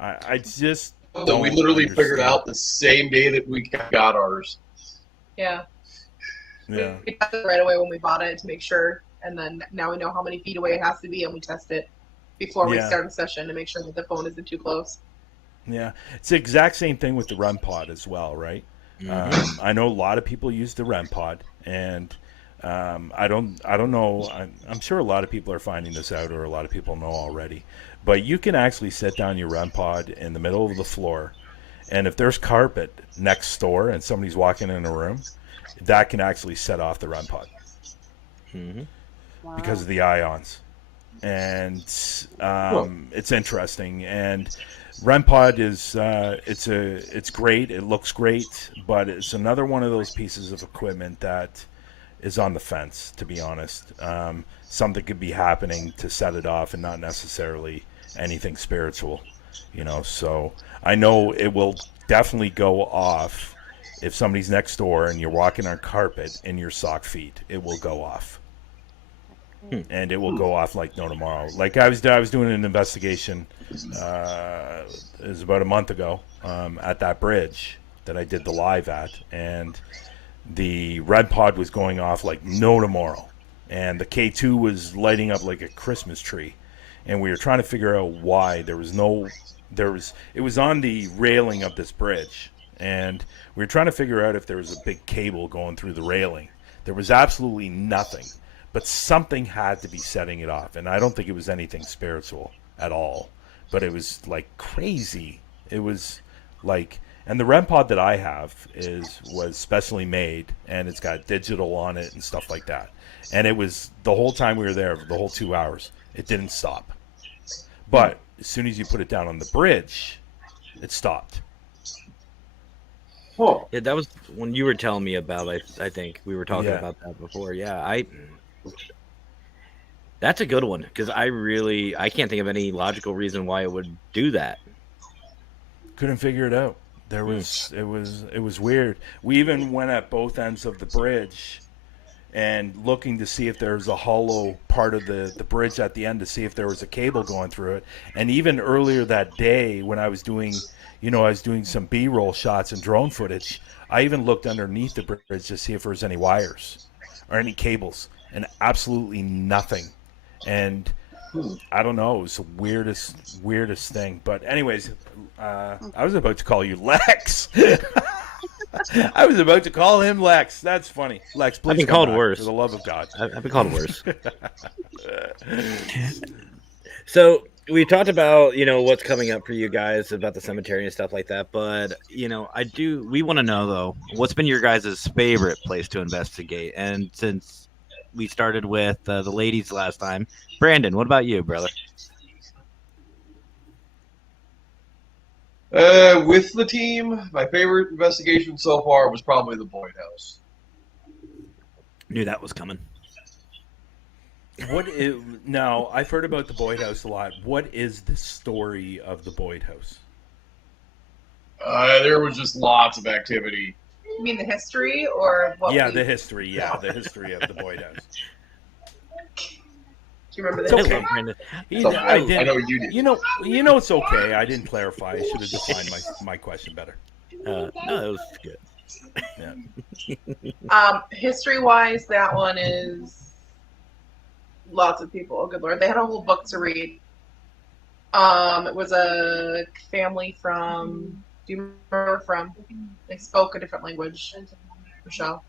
I just So we literally understand. figured out the same day that we got ours. Yeah. Yeah. We tested it right away when we bought it to make sure, and then now we know how many feet away it has to be, and we test it before we Yeah. start a session to make sure that the phone isn't too close. Yeah, it's the exact same thing with the REM pod as well, right? I know a lot of people use the REM pod, and I don't know. I'm sure a lot of people are finding this out, or a lot of people know already. But you can actually set down your REM pod in the middle of the floor, and if there's carpet next door and somebody's walking in a room, that can actually set off the REM pod because of the ions. And it's interesting. And REM pod is it's great. It looks great, but it's another one of those pieces of equipment that is on the fence, to be honest. Something could be happening to set it off, and not necessarily anything spiritual, So I know it will definitely go off if somebody's next door and you're walking on carpet in your sock feet. It will go off. And it will go off like no tomorrow. Like I was doing an investigation. It was about a month ago at that bridge that I did the live at, and the red pod was going off like no tomorrow, and the K2 was lighting up like a Christmas tree, and we were trying to figure out why. It was on the railing of this bridge, and we were trying to figure out if there was a big cable going through the railing. There was absolutely nothing. But something had to be setting it off, and I don't think it was anything spiritual at all. But it was like crazy. It was like, and the REM pod that I have was specially made, and it's got digital on it and stuff like that. And it was the whole time we were there, the whole 2 hours, it didn't stop. But as soon as you put it down on the bridge, it stopped. Oh, Yeah, that was when you were telling me about. I think we were talking Yeah. about that before. Yeah, that's a good one because I can't think of any logical reason why it would do that. Couldn't figure it out. It was weird. We even went at both ends of the bridge and looking to see if there was a hollow part of the bridge at the end to see if there was a cable going through it. And even earlier that day when I was doing some B-roll shots and drone footage, I even looked underneath the bridge to see if there was any wires or any cables, and absolutely nothing. And I don't know, it was the weirdest thing. But anyways, I was about to call you Lex. I was about to call him Lex. That's funny. Lex, please I've been come called back, worse. for the love of God. I've been called worse. So we talked about what's coming up for you guys about the cemetery and stuff like that, but we want to know though, what's been your guys' favorite place to investigate? And since we started with the ladies last time, Brandon, what about you, brother? with the team, my favorite investigation so far was probably the Boyd House. Knew that was coming. Now, I've heard about the Boyd House a lot. What is the story of the Boyd House? There was just lots of activity. You mean the history or what? The history. Yeah, the history of the Boyd House. Do you remember It's the okay. history? Brandon. I know you did. You know, it's okay. I didn't clarify. I should have defined my question better. No, that was good. Yeah. History-wise, that one is lots of people. Oh, good Lord. They had a whole book to read. It was a family from, do you remember from? They spoke a different language. Michelle?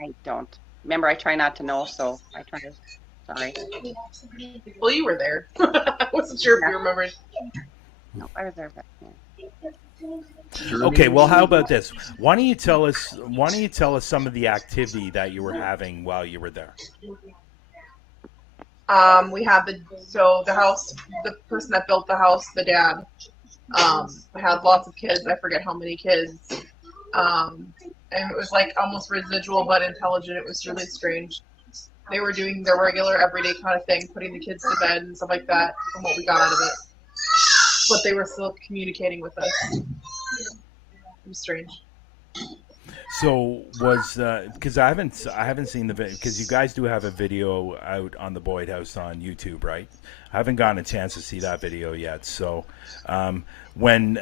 I don't. Remember, I try not to know, so I try to. Sorry. Well, you were there. I wasn't sure if you remembered. No, I was there. But, yeah. Okay, well, how about this? Why don't you tell us some of the activity that you were having while you were there? We have the house, the person that built the house, the dad, had lots of kids. I forget how many kids. And it was like almost residual but intelligent. It was really strange. They were doing their regular everyday kind of thing, putting the kids to bed and stuff like that from what we got out of it. But they were still communicating with us. It was strange. So was because I haven't seen the video, because you guys do have a video out on the Boyd House on YouTube, right? I haven't gotten a chance to see that video yet. So when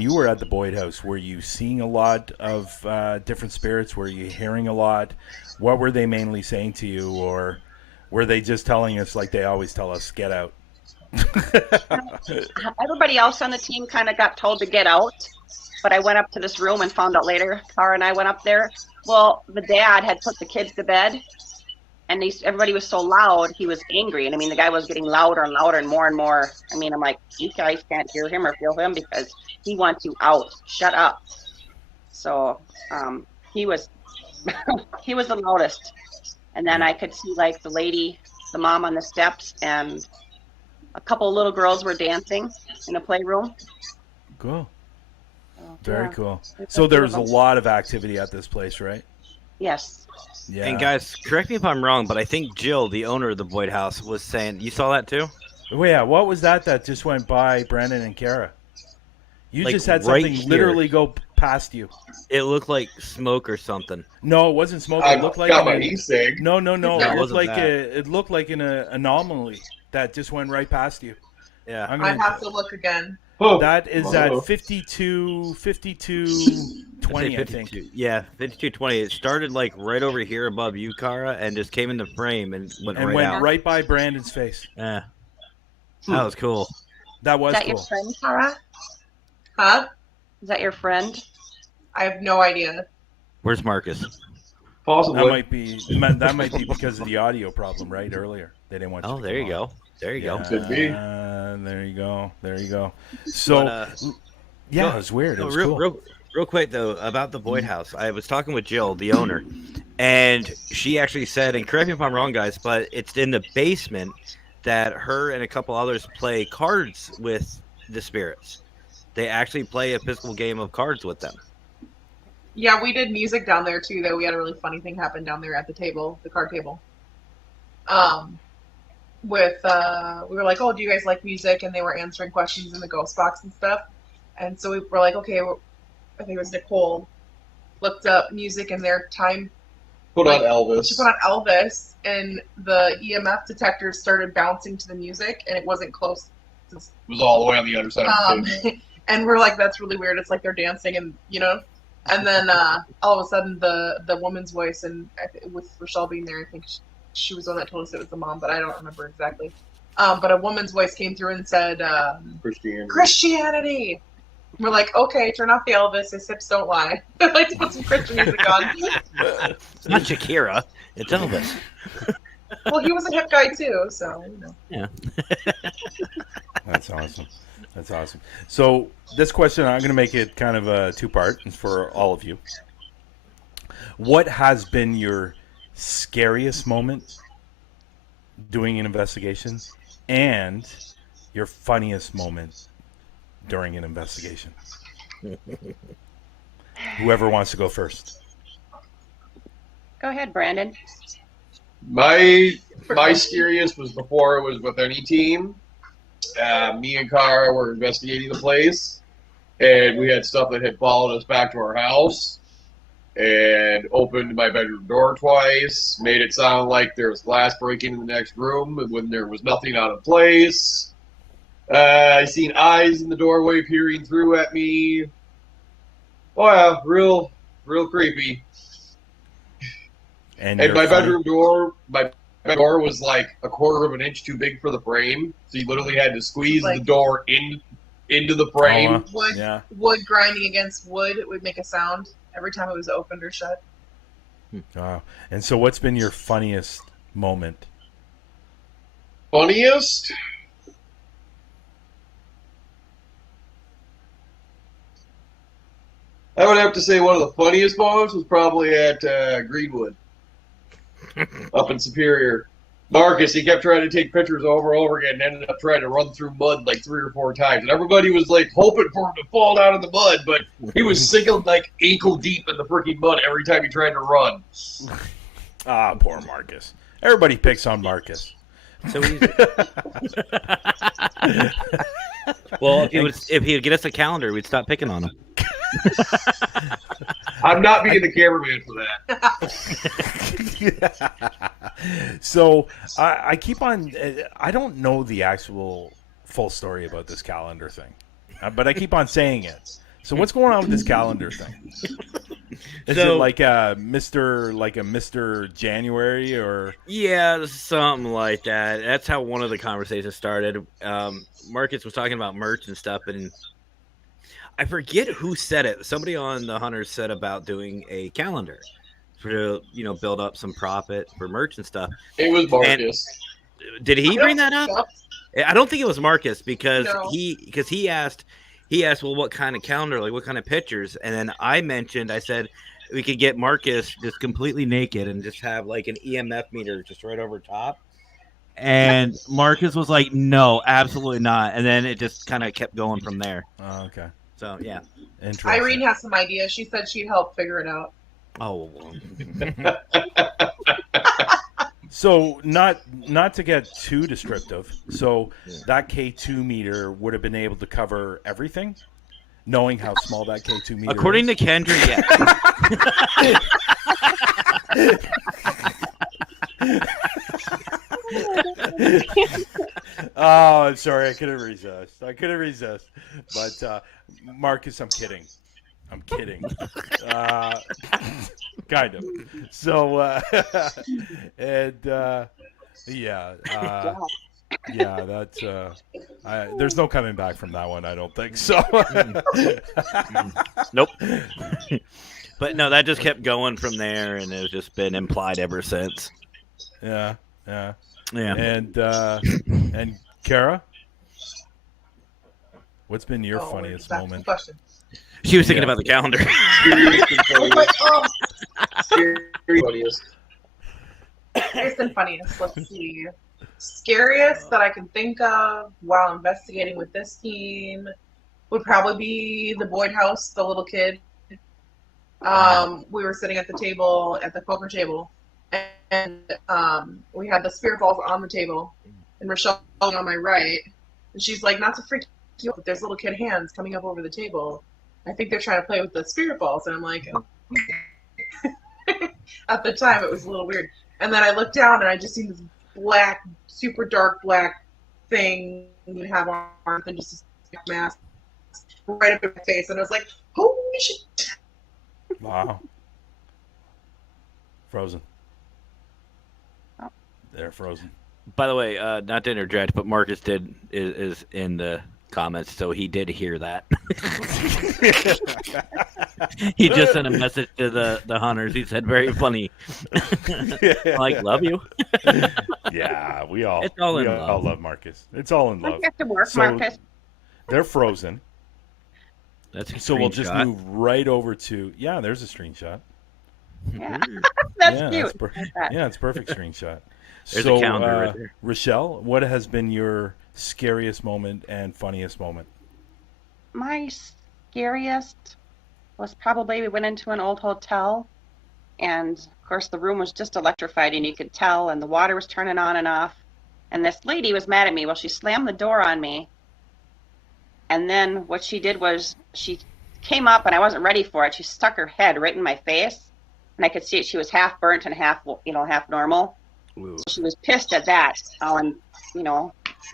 you were at the Boyd House, were you seeing a lot of different spirits? Were you hearing a lot? What were they mainly saying to you, or were they just telling us like they always tell us, get out? Everybody else on the team kind of got told to get out. But I went up to this room and found out later, Tara and I went up there. Well, the dad had put the kids to bed, and everybody was so loud, he was angry. And I mean, the guy was getting louder and louder and more. I mean, I'm like, you guys can't hear him or feel him because he wants you out. Shut up. So he was he was the loudest. And then I could see like the mom on the steps, and a couple of little girls were dancing in a playroom. Cool. Very cool. So there's a lot of activity at this place, right? Yes. Yeah. And guys, correct me if I'm wrong, but I think Jill, the owner of the Boyd House, was saying, you saw that too? Oh yeah, what was that just went by Brandon and Kara? You like just had right something here. Literally go past you. It looked like smoke or something. No, it wasn't smoke. It looked like No. It looked like an anomaly that just went right past you. Yeah. I'd have to look again. That is at 52, 20, I think. Yeah, 5220. It started like right over here above you, Kara, and just came in the frame and went out. Right by Brandon's face. Yeah. That was cool. That was cool. Is that cool. your friend, Kara? Huh? Is that your friend? I have no idea. Where's Marcus? Possibly. That might be because of the audio problem, right? Earlier. They didn't want you to there you go. There you go. Could be. There you go. So, it was weird. It was cool. Real quick, though, about the Boyd House. I was talking with Jill, the owner, and she actually said, and correct me if I'm wrong, guys, but it's in the basement that her and a couple others play cards with the spirits. They actually play a physical game of cards with them. Yeah, we did music down there, too, though. We had a really funny thing happen down there at the table, the card table. We were like, oh, do you guys like music? And they were answering questions in the ghost box and stuff. And so we were like, okay, I think it was Nicole, looked up music in their time. Put on Elvis. She put on Elvis, and the EMF detectors started bouncing to the music, and it wasn't close. It was all the way on the other side of the table. And we're like, that's really weird. It's like they're dancing, and And then all of a sudden, the woman's voice, and with Rochelle being there, I think she was the one that told us it was the mom, but I don't remember exactly. But a woman's voice came through and said, Christianity. We're like, okay, turn off the Elvis. His hips don't lie. I like to put some Christian music on. It's not Shakira. It's Elvis. Well, he was a hip guy too, so Yeah. That's awesome. So this question, I'm going to make it kind of a two-part. It's for all of you. What has been your scariest moment doing an investigation and your funniest moment during an investigation? Whoever wants to go first. Go ahead, Brandon. My scariest was before it was with any team. Me and Kara were investigating the place, and we had stuff that had followed us back to our house, and opened my bedroom door twice, made it sound like there was glass breaking in the next room when there was nothing out of place. I seen eyes in the doorway peering through at me. Oh yeah, real creepy. And And you're my funny. bedroom door, was like a quarter of an inch too big for the frame, so you literally had to squeeze the Like- door into the frame. Wood, Yeah. wood grinding against wood, it would make a sound every time it was opened or shut. Wow. And so, what's been your funniest moment? Funniest? I would have to say one of the funniest moments was probably at Greenwood, up in Superior. Marcus, he kept trying to take pictures over and over again and ended up trying to run through mud like 3 or 4 times. And everybody was like hoping for him to fall down in the mud, but he was sinking like ankle deep in the freaking mud every time he tried to run. Ah, poor Marcus. Everybody picks on Marcus. So he's... Well, if he would get us a calendar, we'd stop picking on him. I'm not being the cameraman for that. So I keep on. I don't know the actual full story about this calendar thing, but I keep on saying it. So what's going on with this calendar thing? Is it like a Mr. January or? Yeah, something like that. That's how one of the conversations started. Marcus was talking about merch and stuff, and I forget who said it. Somebody on the Hunters said about doing a calendar to build up some profit for merch and stuff. It was Marcus. And did he bring that up? I don't think it was Marcus because No. he asked, well, what kind of calendar, like what kind of pictures? And then I said we could get Marcus just completely naked and just have like an EMF meter just right over top. And Marcus was like, no, absolutely not. And then it just kind of kept going from there. Oh, okay. So, yeah. Interesting. Irene has some ideas. She said she'd help figure it out. Oh, So not to get too descriptive. So that K2 meter would have been able to cover everything, knowing how small that K2 meter according is. to Kendra, yes. Oh, I'm sorry. I couldn't resist. But Marcus, I'm kidding. Kind of. So, yeah, that's. There's no coming back from that one. I don't think so. Nope. But no, that just kept going from there, and it's just been implied ever since. Yeah. Yeah. And Kara, what's been your funniest that's the moment? question. She was thinking about the calendar. Funniest. Scariest and funniest. Let's see. Scariest that I can think of while investigating with this team would probably be the Boyd house, the little kid. We were sitting at the table, at the poker table, and we had the spirit balls on the table, and Rochelle on my right, and she's like, not to freak you out, but there's little kid hands coming up over the table. I think they're trying to play with the spirit balls, and I'm like, at the time it was a little weird. And then I looked down and I just seen this black, super dark black thing you have on, and just a mask right up in my face, and I was like, holy shit. Wow. Frozen. They're frozen. By the way, not to interject, but Marcus is in the comments, so he did hear that. He just sent a message to the Hunters. He said, "Very funny." Like, love you. Yeah, we all. It's all in we love. all love Marcus. It's all in Don't love. you have to work, So- Marcus? They're frozen. That's a So we'll just screenshot. move right over to. Yeah, there's a screenshot. Yeah. That's Yeah, cute. that's per- I like that. Yeah, it's a perfect screenshot. There's so, a calendar right there. Rochelle, what has been your scariest moment and funniest moment? My scariest was probably we went into an old hotel, and of course the room was just electrified, and you could tell, and the water was turning on and off. And this lady was mad at me. Well, she slammed the door on me, and then what she did was she came up, and I wasn't ready for it. She stuck her head right in my face, and I could see it. She was half burnt and half normal. Ooh. So she was pissed at that.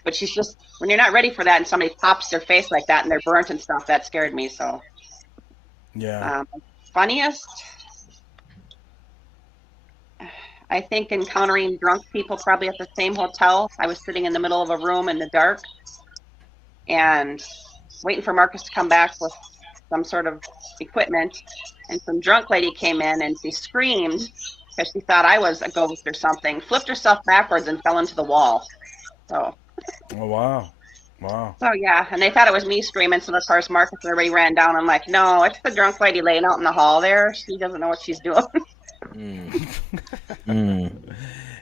But she's just, when you're not ready for that and somebody pops their face like that and they're burnt and stuff, that scared me. So Yeah. Funniest, I think encountering drunk people probably at the same hotel. I was sitting in the middle of a room in the dark and waiting for Marcus to come back with some sort of equipment. And some drunk lady came in and she screamed because she thought I was a ghost or something, flipped herself backwards and fell into the wall. So, Oh, wow. Wow. yeah, and they thought it was me screaming. So, of course, Marcus and everybody ran down. I'm like, no, it's the drunk lady laying out in the hall there. She doesn't know what she's doing.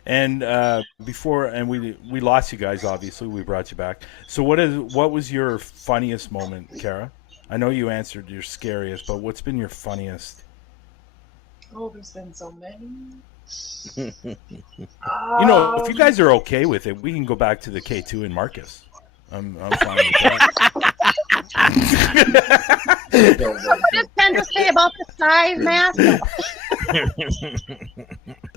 And before, and we lost you guys. Obviously, we brought you back. So, what was your funniest moment, Kara? I know you answered your scariest, but what's been your funniest? Oh, there's been so many. You know, if you guys are okay with it, we can go back to the K2 and Marcus. I'm fine with that. What does Kendra say about the size, Matt?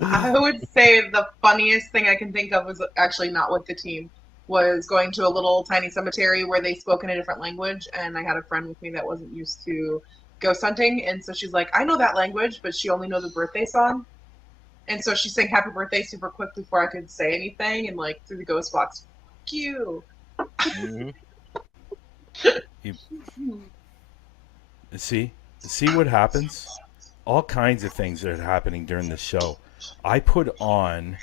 I would say the funniest thing I can think of was actually not with the team. Was going to a little tiny cemetery where they spoke in a different language, and I had a friend with me that wasn't used to ghost hunting, and so she's like, I know that language, but she only knows the birthday song. And so she sang happy birthday super quick before I could say anything, and like through the ghost box, cue. See what happens? All kinds of things that are happening during the show. I put on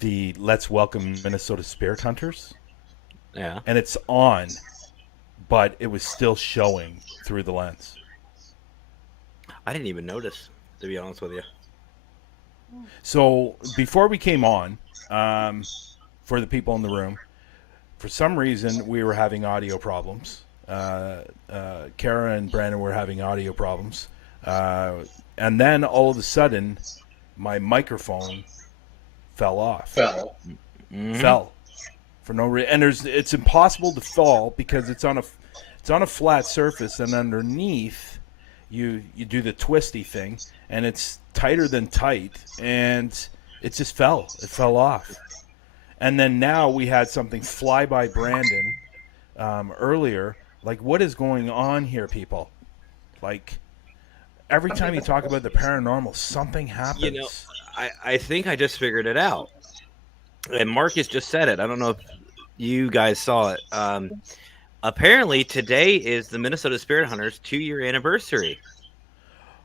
the Let's Welcome Minnesota Spirit Hunters. Yeah. And it's on, but it was still showing through the lens. I didn't even notice, to be honest with you. So before we came on, for the people in the room, for some reason we were having audio problems. Kara and Brandon were having audio problems. And then all of a sudden, my microphone fell off. Fell. Fell for no reason. And it's impossible to fall because it's on a flat surface, and underneath you do the twisty thing, and it's tighter than tight, and it just fell. It fell off. And then now we had something fly by Brandon earlier. Like, what is going on here, people? Like, every time you talk about the paranormal, something happens. You know, I think I just figured it out. And Marcus just said it. I don't know if you guys saw it. Apparently, today is the Minnesota Spirit Hunters 2-year anniversary.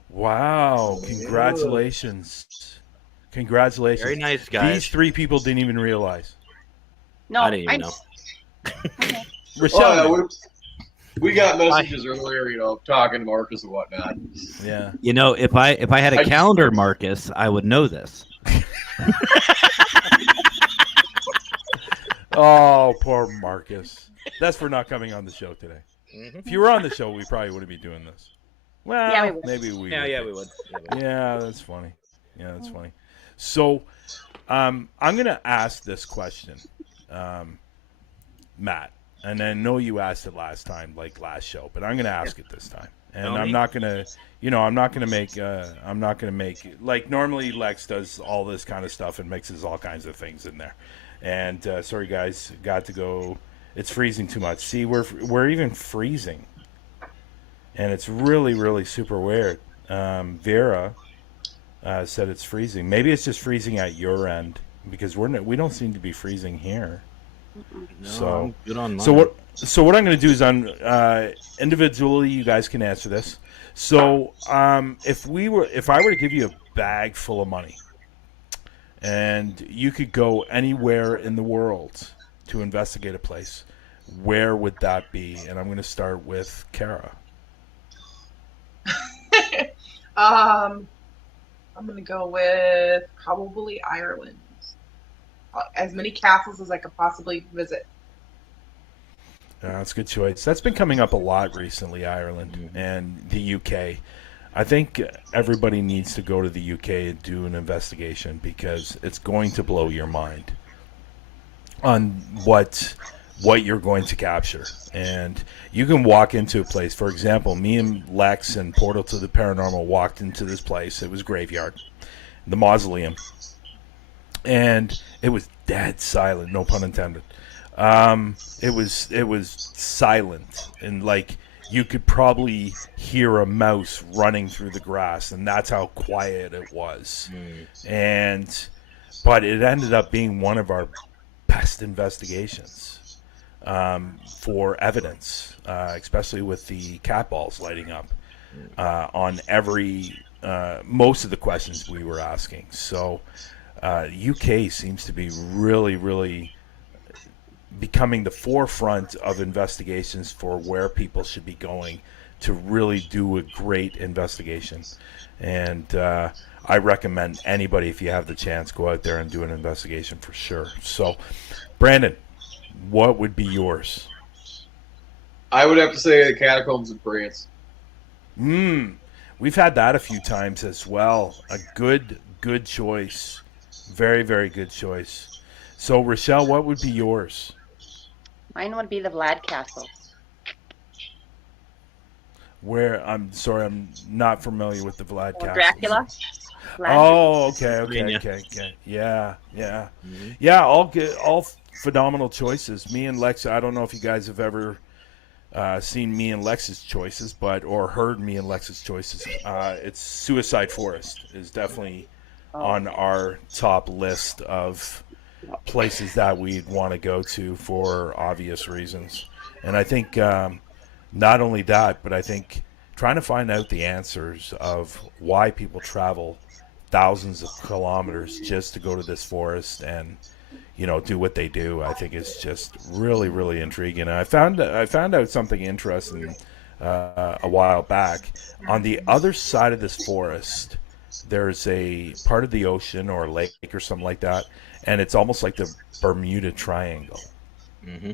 Wow. Congratulations. Congratulations. Very nice, guys. These 3 people didn't even realize. No, I didn't even know. Rochelle. We got messages earlier, talking to Marcus and whatnot. Yeah. You know, if I had a calendar, Marcus, I would know this. Oh, poor Marcus. That's for not coming on the show today. If you were on the show, we probably wouldn't be doing this. Well, Yeah, we would. maybe we would. Yeah, we would. Yeah, that's funny. Yeah, that's funny. So, I'm going to ask this question, Matt. And I know you asked it last time, like last show, but I'm going to ask it this time. And I'm not going to, I'm not going to make, like normally Lex does all this kind of stuff and mixes all kinds of things in there. And sorry guys, got to go. It's freezing too much. See, we're even freezing. And it's really, really super weird. Vera said it's freezing. Maybe it's just freezing at your end because we don't seem to be freezing here. No, So I'm good on mine. So what I'm going to do is individually you guys can answer this. So if I were to give you a bag full of money and you could go anywhere in the world to investigate a place, where would that be? And I'm going to start with Kara. I'm going to go with probably Ireland. As many castles as I could possibly visit. That's a good choice. That's been coming up a lot recently, Ireland and the UK. I think everybody needs to go to the UK and do an investigation because it's going to blow your mind on what you're going to capture. And you can walk into a place. For example, me and Lex and Portal to the Paranormal walked into this place. It was graveyard, the mausoleum. And it was dead silent, no pun intended. It was silent, and like you could probably hear a mouse running through the grass, and that's how quiet it was. But it ended up being one of our best investigations for evidence, especially with the cat balls lighting up on most of the questions we were asking. So UK seems to be really, really becoming the forefront of investigations for where people should be going to really do a great investigation. And I recommend anybody, if you have the chance, go out there and do an investigation for sure. So, Brandon, what would be yours? I would have to say the catacombs in France. We've had that a few times as well. A good choice. Very, very good choice. So, Rochelle, what would be yours? Mine would be the Vlad Castle. Where I'm sorry, I'm not familiar with the Vlad Or Castle. Dracula. Vlad. Oh, okay. Yeah. Mm-hmm. Yeah, all phenomenal choices. Me and Lex, I don't know if you guys have ever seen me and Lex's choices, or heard me and Lex's choices. It's Suicide Forest is definitely on our top list of places that we'd want to go to for obvious reasons. And I think not only that, but I think trying to find out the answers of why people travel thousands of kilometers just to go to this forest and do what they do, I think is just really, really intriguing. And I found out something interesting a while back. On the other side of this forest, there's a part of the ocean or lake or something like that, and it's almost like the Bermuda Triangle. Mm-hmm.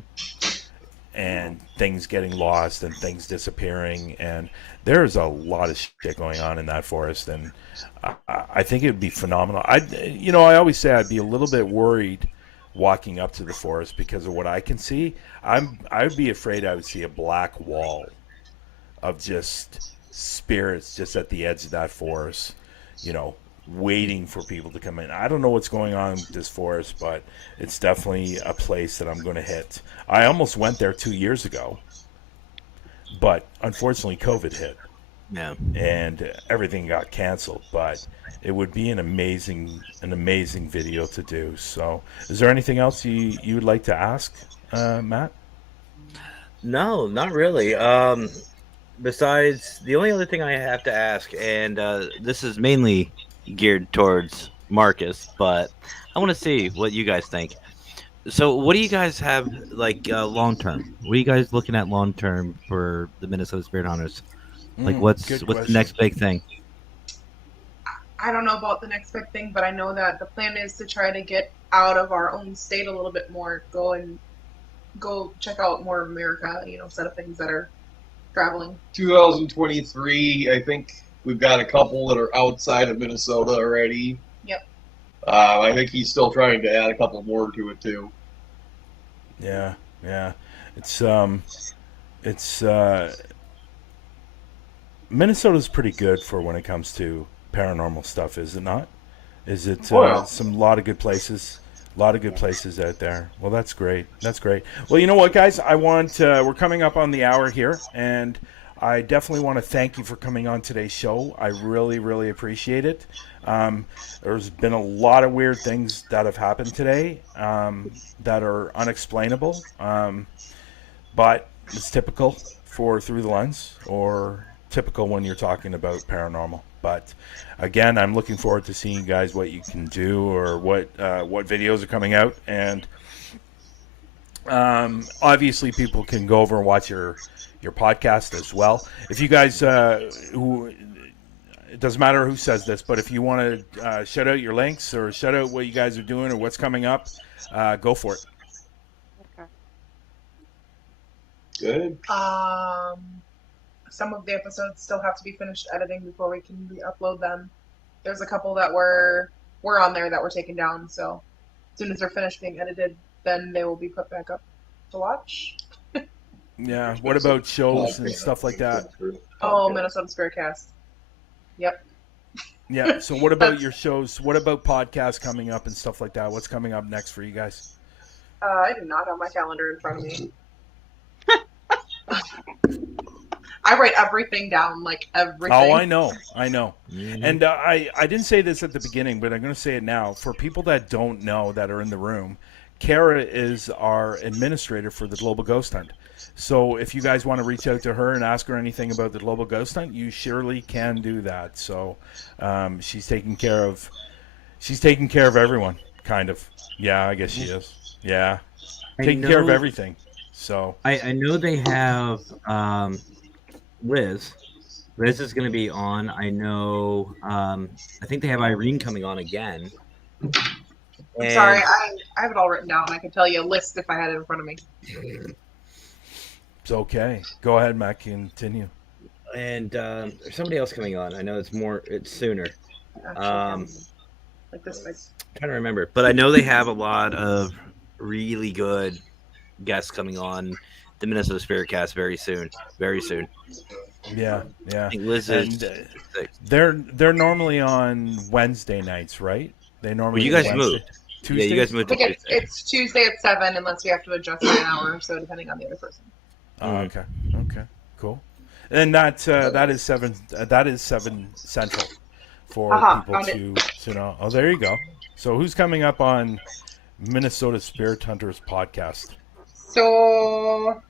And things getting lost and things disappearing, and there's a lot of shit going on in that forest, and I think it would be phenomenal. I always say I'd be a little bit worried walking up to the forest because of what I can see. I would be afraid I would see a black wall of just spirits just at the edge of that forest, waiting for people to come in. I don't know what's going on with this forest, but it's definitely a place that I'm going to hit. I almost went there 2 years ago, but unfortunately COVID hit. Yeah. And everything got canceled, but it would be an amazing video to do. So is there anything else you would like to ask, Matt? No, not really. Besides, the only other thing I have to ask, and this is mainly geared towards Marcus, but I want to see what you guys think. So what do you guys have long term? What are you guys looking at long term for the Minnesota Spirit Hunters? What's the next big thing? I don't know about the next big thing, but I know that the plan is to try to get out of our own state a little bit more, go check out more of America, instead of things that are traveling. 2023, I think we've got a couple that are outside of Minnesota already. Yep. I think he's still trying to add a couple more to it too. Yeah. It's Minnesota's pretty good for when it comes to paranormal stuff, is it not? Is it lot of good places? A lot of good places out there. Well, that's great. Well, you know what, guys? We're coming up on the hour here, and I definitely want to thank you for coming on today's show. I really, really appreciate it. There's been a lot of weird things that have happened today that are unexplainable, but it's typical for Through the Lens, or typical when you're talking about paranormal. But again, I'm looking forward to seeing you guys what you can do, or what videos are coming out, and obviously people can go over and watch your podcast as well. If you guys, it doesn't matter who says this, but if you want to shout out your links or shout out what you guys are doing or what's coming up, go for it. Okay. Good. Some of the episodes still have to be finished editing before we can re-upload them. There's a couple that were on there that were taken down, so as soon as they're finished being edited, then they will be put back up to watch. Yeah. What about shows and stuff like that? Oh, Minnesota SpiritCast. Yep. Yeah. So what about your shows? What about podcasts coming up and stuff like that? What's coming up next for you guys? I do not have my calendar in front of me. I write everything down, like everything. Oh, I know. Mhm. And I didn't say this at the beginning, but I'm going to say it now. For people that don't know that are in the room, Kara is our administrator for the Global Ghost Hunt. So if you guys want to reach out to her and ask her anything about the Global Ghost Hunt, you surely can do that. So she's taking care of everyone, kind of. Yeah, I guess she is. Yeah, taking care of everything. So I know they have Liz. Liz is going to be on. I know. I think they have Irene coming on again. I'm sorry, I have it all written down. I could tell you a list if I had it in front of me. it's okay. Go ahead, Matt. Continue. And there's somebody else coming on. I know it's sooner. Actually, like this big. I'm trying to remember, but I know they have a lot of really good guests coming on the Minnesota Spirit Cast very soon. Very soon. Yeah. I think Liz is. They're normally on Wednesday nights, right? They normally. Well, you guys Wednesday. moved. Tuesdays? Yeah, you guys moved I to think Tuesday. it's Tuesday at 7, unless we have to adjust by an hour or so, depending on the other person. Oh, okay. Cool. And that is 7 Central for people to know. Oh, there you go. So who's coming up on Minnesota Spirit Hunters podcast? So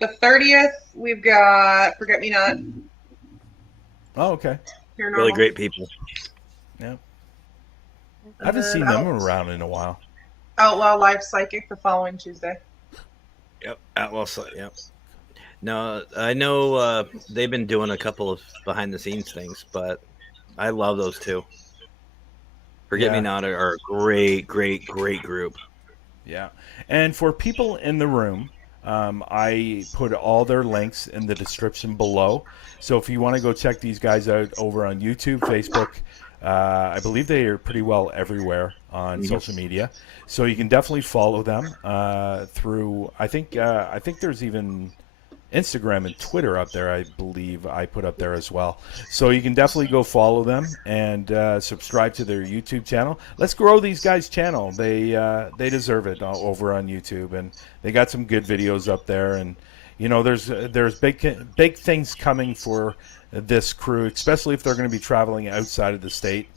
the 30th, we've got Forget Me Not. Oh, okay. Paranormal. Really great people. Yeah. I haven't seen them around in a while. Outlaw Live Psychic the following Tuesday. Yep. Yep. No, I know they've been doing a couple of behind the scenes things, but I love those two. Forget Me Not are a great group. Yeah. And for people in the room, I put all their links in the description below. So if you want to go check these guys out over on YouTube, Facebook, I believe they are pretty well everywhere on social media. So you can definitely follow them through. I think there's even Instagram and Twitter up there. I believe I put up there as well. So you can definitely go follow them and subscribe to their YouTube channel. Let's grow these guys' channel. They deserve it over on YouTube, and they got some good videos up there. And you know, there's big things coming for this crew, especially if they're going to be traveling outside of the state,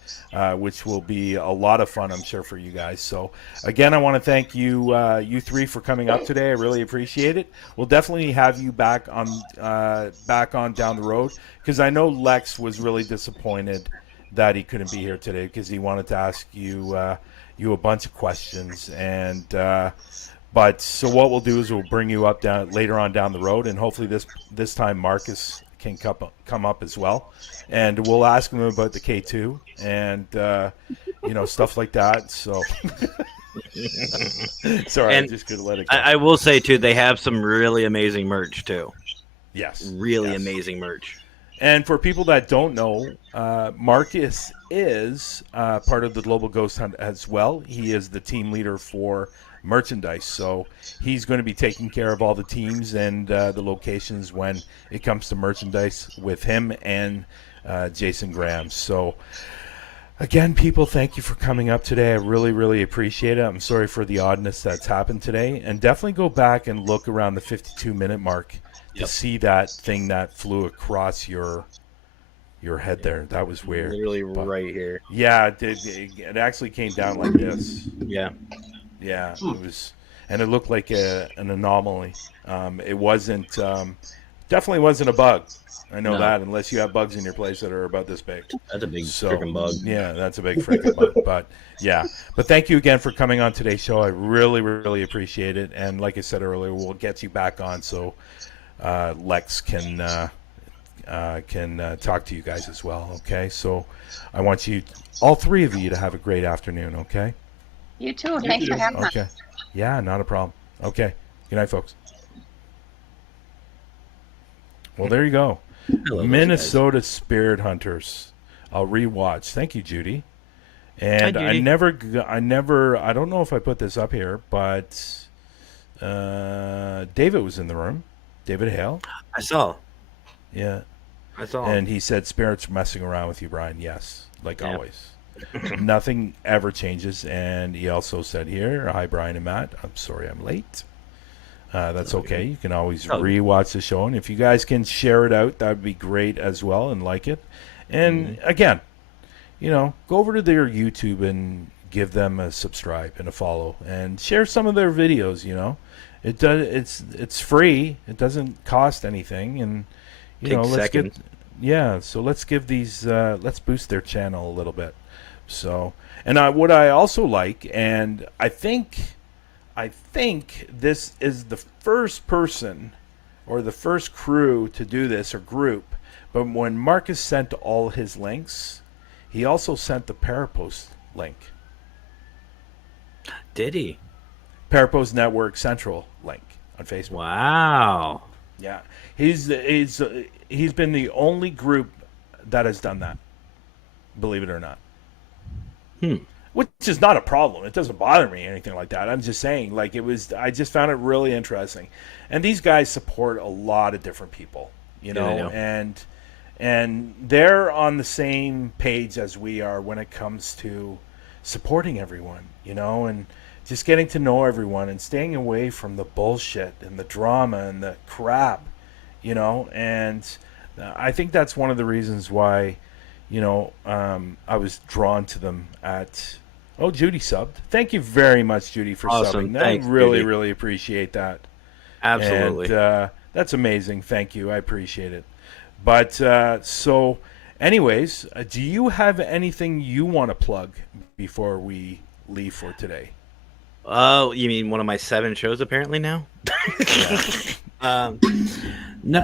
which will be a lot of fun, I'm sure, for you guys. So again, I want to thank you three for coming up today. I really appreciate it. We'll definitely have you back on down the road, because I know Lex was really disappointed that he couldn't be here today, because he wanted to ask you a bunch of questions. And but so what we'll do is we'll bring you up later on down the road, and hopefully this time Marcus can come up as well, and we'll ask him about the K2 and stuff like that. So sorry, And I'm just gonna let it go. I will say too, they have some really amazing merch too. Yes, Amazing merch. And for people that don't know, Marcus is part of the Global Ghost Hunt as well. He is the team leader for merchandise, so he's going to be taking care of all the teams and the locations when it comes to merchandise with him and Jason Graham. So again, people, thank you for coming up today. I really appreciate it. I'm sorry for the oddness that's happened today, and definitely go back and look around the 52-minute mark to see that thing that flew across your head there. That was weird. Literally right here. Yeah, it actually came down like this. Yeah. It was, and it looked like an anomaly. It wasn't, definitely wasn't a bug. I know that, unless you have bugs in your place that are about this big. That's a big freaking bug. Yeah, that's a big freaking bug. But yeah, but thank you again for coming on today's show. I really appreciate it. And like I said earlier, we'll get you back on so Lex can talk to you guys as well. Okay, so I want you, all three of you, to have a great afternoon. Okay. You too. Thanks for having us. Okay. Yeah, not a problem. Okay. Good night, folks. Well, there you go. Minnesota Spirit Hunters. I'll rewatch. Thank you, Judy. And Hi, Judy. I don't know if I put this up here, but David was in the room. David Hale. I saw. Yeah. I saw. And he said, "Spirits messing around with you, Bryan." Yes, like always. Nothing ever changes. And he also said here, "Hi, Bryan and Matt. I'm sorry I'm late. That's okay. You can always Oh. rewatch the show, and if you guys can share it out, that would be great as well, and like it. And again, go over to their YouTube and give them a subscribe and a follow, and share some of their videos. It's free. It doesn't cost anything, and Takes seconds. So let's give these let's boost their channel a little bit. So, and what I also like, and I think this is the first person or the first crew to do this or group, but when Marcus sent all his links, he also sent the ParaPost link. Did he? ParaPost Network Central link on Facebook. Wow. Yeah, he's been the only group that has done that. Believe it or not. Which is not a problem. It doesn't bother me or anything like that. I'm just saying, I just found it really interesting. And these guys support a lot of different people, and they're on the same page as we are when it comes to supporting everyone, and just getting to know everyone and staying away from the bullshit and the drama and the crap, and I think that's one of the reasons why, I was drawn to them at... Oh, Judy subbed. Thank you very much, Judy, for Awesome. subbing. Thanks, I really, Judy. really appreciate that. Absolutely. And that's amazing. Thank you. I appreciate it. But so, anyways, do you have anything you want to plug before we leave for today? Oh, you mean one of my 7 shows apparently now? No,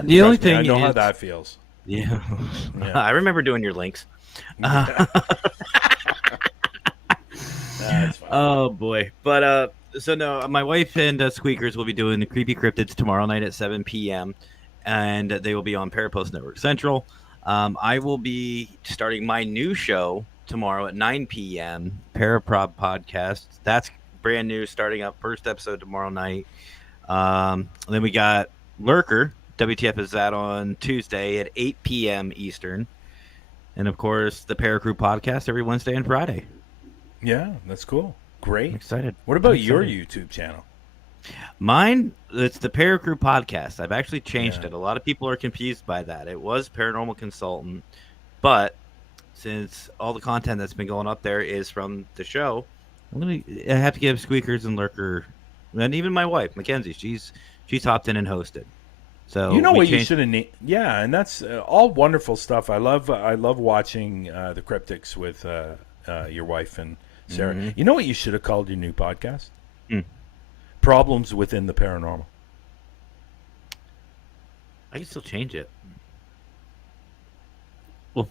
the only thing I know is, how that feels. Yeah. Yeah. I remember doing your links. That's fine. Oh boy, but so no, my wife and Squeakers will be doing the Creepy Cryptids tomorrow night at 7 p.m. and they will be on ParaPost Network Central. I will be starting my new show tomorrow at 9 p.m. ParaPost Podcast. That's brand new, starting up first episode tomorrow night. Then we got Lurker. WTF is that on Tuesday at 8 p.m. Eastern. And of course, the Paracrew Podcast every Wednesday and Friday. Yeah, that's cool. Great. I'm excited. What about I'm your excited. YouTube channel? Mine, it's the Paracrew Podcast. I've actually changed Yeah. it. A lot of people are confused by that. It was Paranormal Consultant, but since all the content that's been going up there is from the show, I have to give Squeakers and Lurker, and even my wife, Mackenzie, she's hopped in and hosted. So You know we what you changed- should have yeah, and that's all wonderful stuff. I love watching the Cryptics with your wife and Sarah. Mhm. You know what you should have called your new podcast? Hmm. Problems within the Paranormal. I can still change it. Well,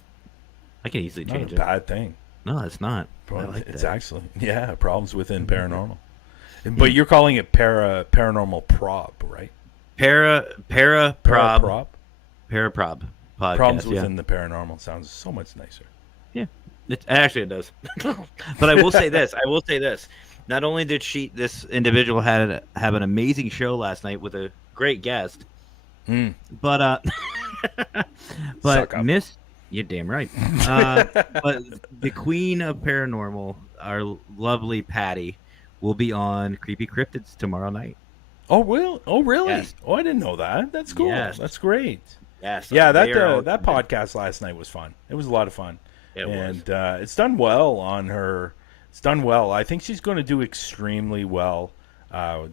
I can easily Not change a it. bad thing. No, it's not. I like It's that. actually problems within paranormal. But you're calling it paranormal prob, right? Paraprob Prob. podcast. Problems yeah. within the paranormal sounds so much nicer. Actually, it does. But I will say this. Not only did this individual have an amazing show last night with a great guest, Hmm. but Suck up. you're damn right. But the queen of paranormal, our lovely Patty, will be on Creepy Cryptids tomorrow night. Oh, will? Oh, really? Yes. Oh, I didn't know that. That's cool. Yes. That's great. Yes. Yeah, they are that on- podcast last night was fun. It was a lot of fun. It was. And it's done well on her. It's done well. I think she's going to do extremely well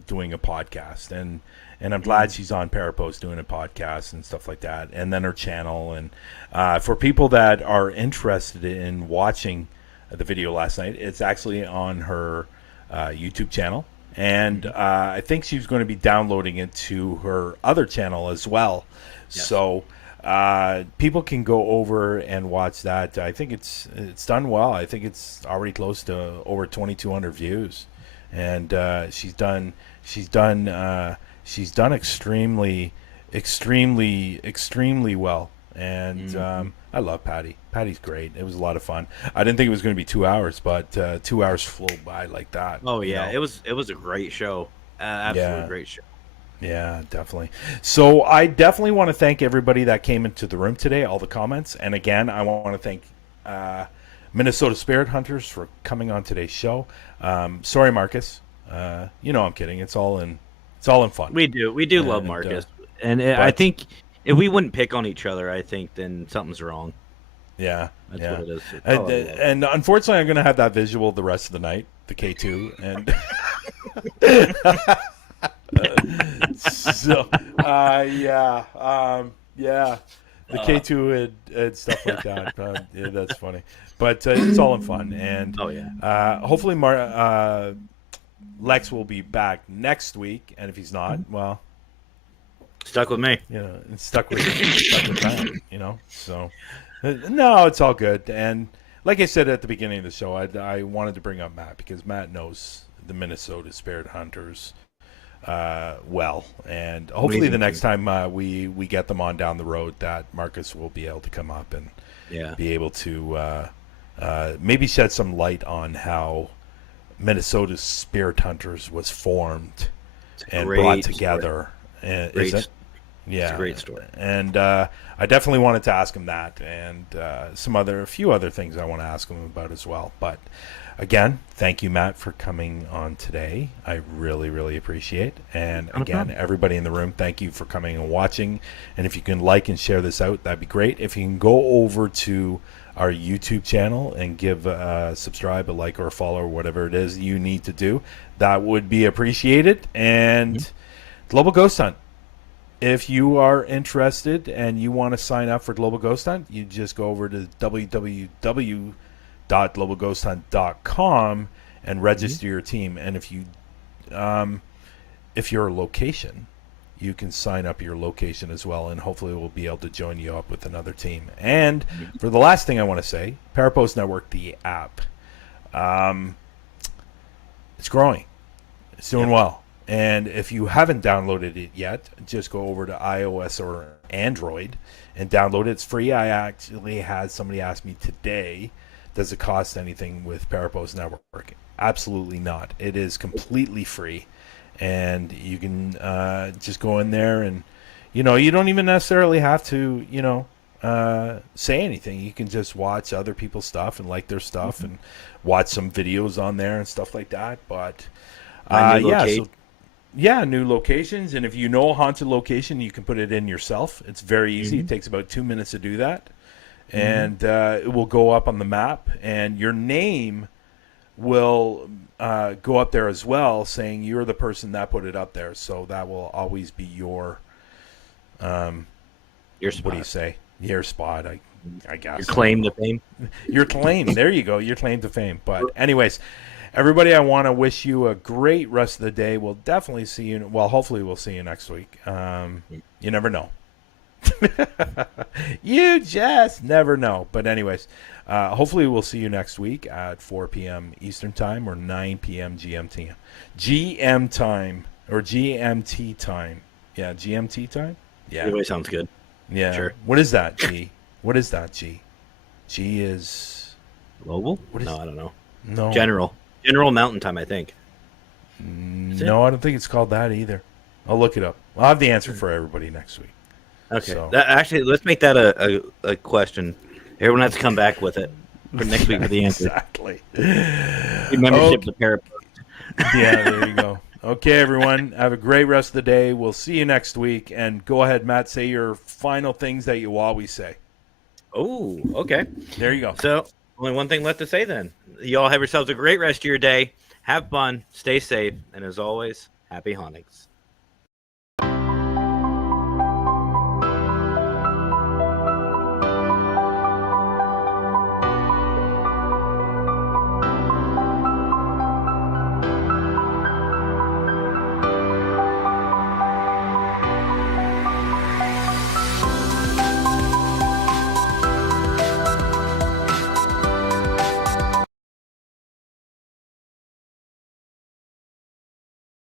doing a podcast. And I'm glad she's on ParaPost doing a podcast and stuff like that. And then her channel. And for people that are interested in watching the video last night, it's actually on her YouTube channel. And I think she's going to be downloading it to her other channel as well. Yes. So people can go over and watch that. I think it's done well. I think it's already close to over 2,200 views, and she's done extremely well. And I love Patty. Patty's great. It was a lot of fun. I didn't think it was going to be 2 hours, but 2 hours flew by like that. Oh you yeah, know? it was a great show. Absolutely Yeah. great show. Yeah, definitely. So I definitely want to thank everybody that came into the room today, all the comments. And again, I want to thank Minnesota Spirit Hunters for coming on today's show. Sorry, Marcus. I'm kidding. It's all in It's all in fun. We do love And, Marcus, and I think if we wouldn't pick on each other, I think then something's wrong. Yeah, That's yeah. what it is. It's And, all I love. and unfortunately, I'm going to have that visual the rest of the night, the K2, and so the K2 and stuff like that. Yeah, that's funny, but it's all in fun, and Oh yeah. hopefully, Lex will be back next week, and if he's not, well, Stuck with me. you know, it's stuck with that, you know. So, no, it's all good. And like I said at the beginning of the show, I wanted to bring up Matt because Matt knows the Minnesota Spirit Hunters well, and hopefully Amazing the next team. time we get them on down the road, that Marcus will be able to come up and Yeah. be able to maybe shed some light on how Minnesota's Spirit Hunters was formed and great brought story. together. And Great is it? Yeah, It's a great story. And I definitely wanted to ask him that, and a few other things I want to ask him about as well. But again, thank you, Matt, for coming on today. I really, really appreciate. And No again, problem. everybody in the room, thank you for coming and watching. And if you can like and share this out, that'd be great. If you can go over to our YouTube channel and give subscribe, a like, or a follow, or whatever it is you need to do, that would be appreciated. And Global Ghost Hunt. If you are interested and you want to sign up for Global Ghost Hunt, you just go over to www.globalghosthunt.com and register your team. And if you're a location, you can sign up your location as well, and hopefully we'll be able to join you up with another team. And for the last thing I want to say, ParaPost Network, the app, it's growing. It's doing well. And if you haven't downloaded it yet, just go over to iOS or Android and download it. It's free. I actually had somebody ask me today, does it cost anything with ParaPost Network? Absolutely not. It is completely free. And you can just go in there and, you don't even necessarily have to, say anything. You can just watch other people's stuff and like their stuff and watch some videos on there and stuff like that. But, new locations. And if you know a haunted location, you can put it in yourself. It's very easy. It takes about 2 minutes to do that. And it will go up on the map. And your name will go up there as well, saying you're the person that put it up there. So that will always be your Your spot. what do you say? Your spot, I guess. Your claim to fame. Your claim. There you go. Your claim to fame. But anyways, everybody, I want to wish you a great rest of the day. We'll definitely see you. Well, hopefully we'll see you next week. You never know. You just never know. But anyways, hopefully we'll see you next week at 4 p.m. Eastern Time or 9 p.m. GMT time or GMT time. Yeah, GMT time? Yeah. Anyway, sounds good. Yeah. Sure. What is that, G? What is that, G? G is... Global? What is- No, I don't know. No. General Mountain Time, I think. No, I don't think it's called that either. I'll look it up. I'll have the answer for everybody next week. Okay. So- Actually, let's make that a question. Everyone has to come back with it for next week for the answer. Exactly. Membership to ParaPost. Yeah, there you go. Okay, everyone. Have a great rest of the day. We'll see you next week. And go ahead, Matt, say your final things that you always say. Oh, okay. There you go. So, only one thing left to say then. Y'all have yourselves a great rest of your day. Have fun, stay safe, and as always, happy hauntings.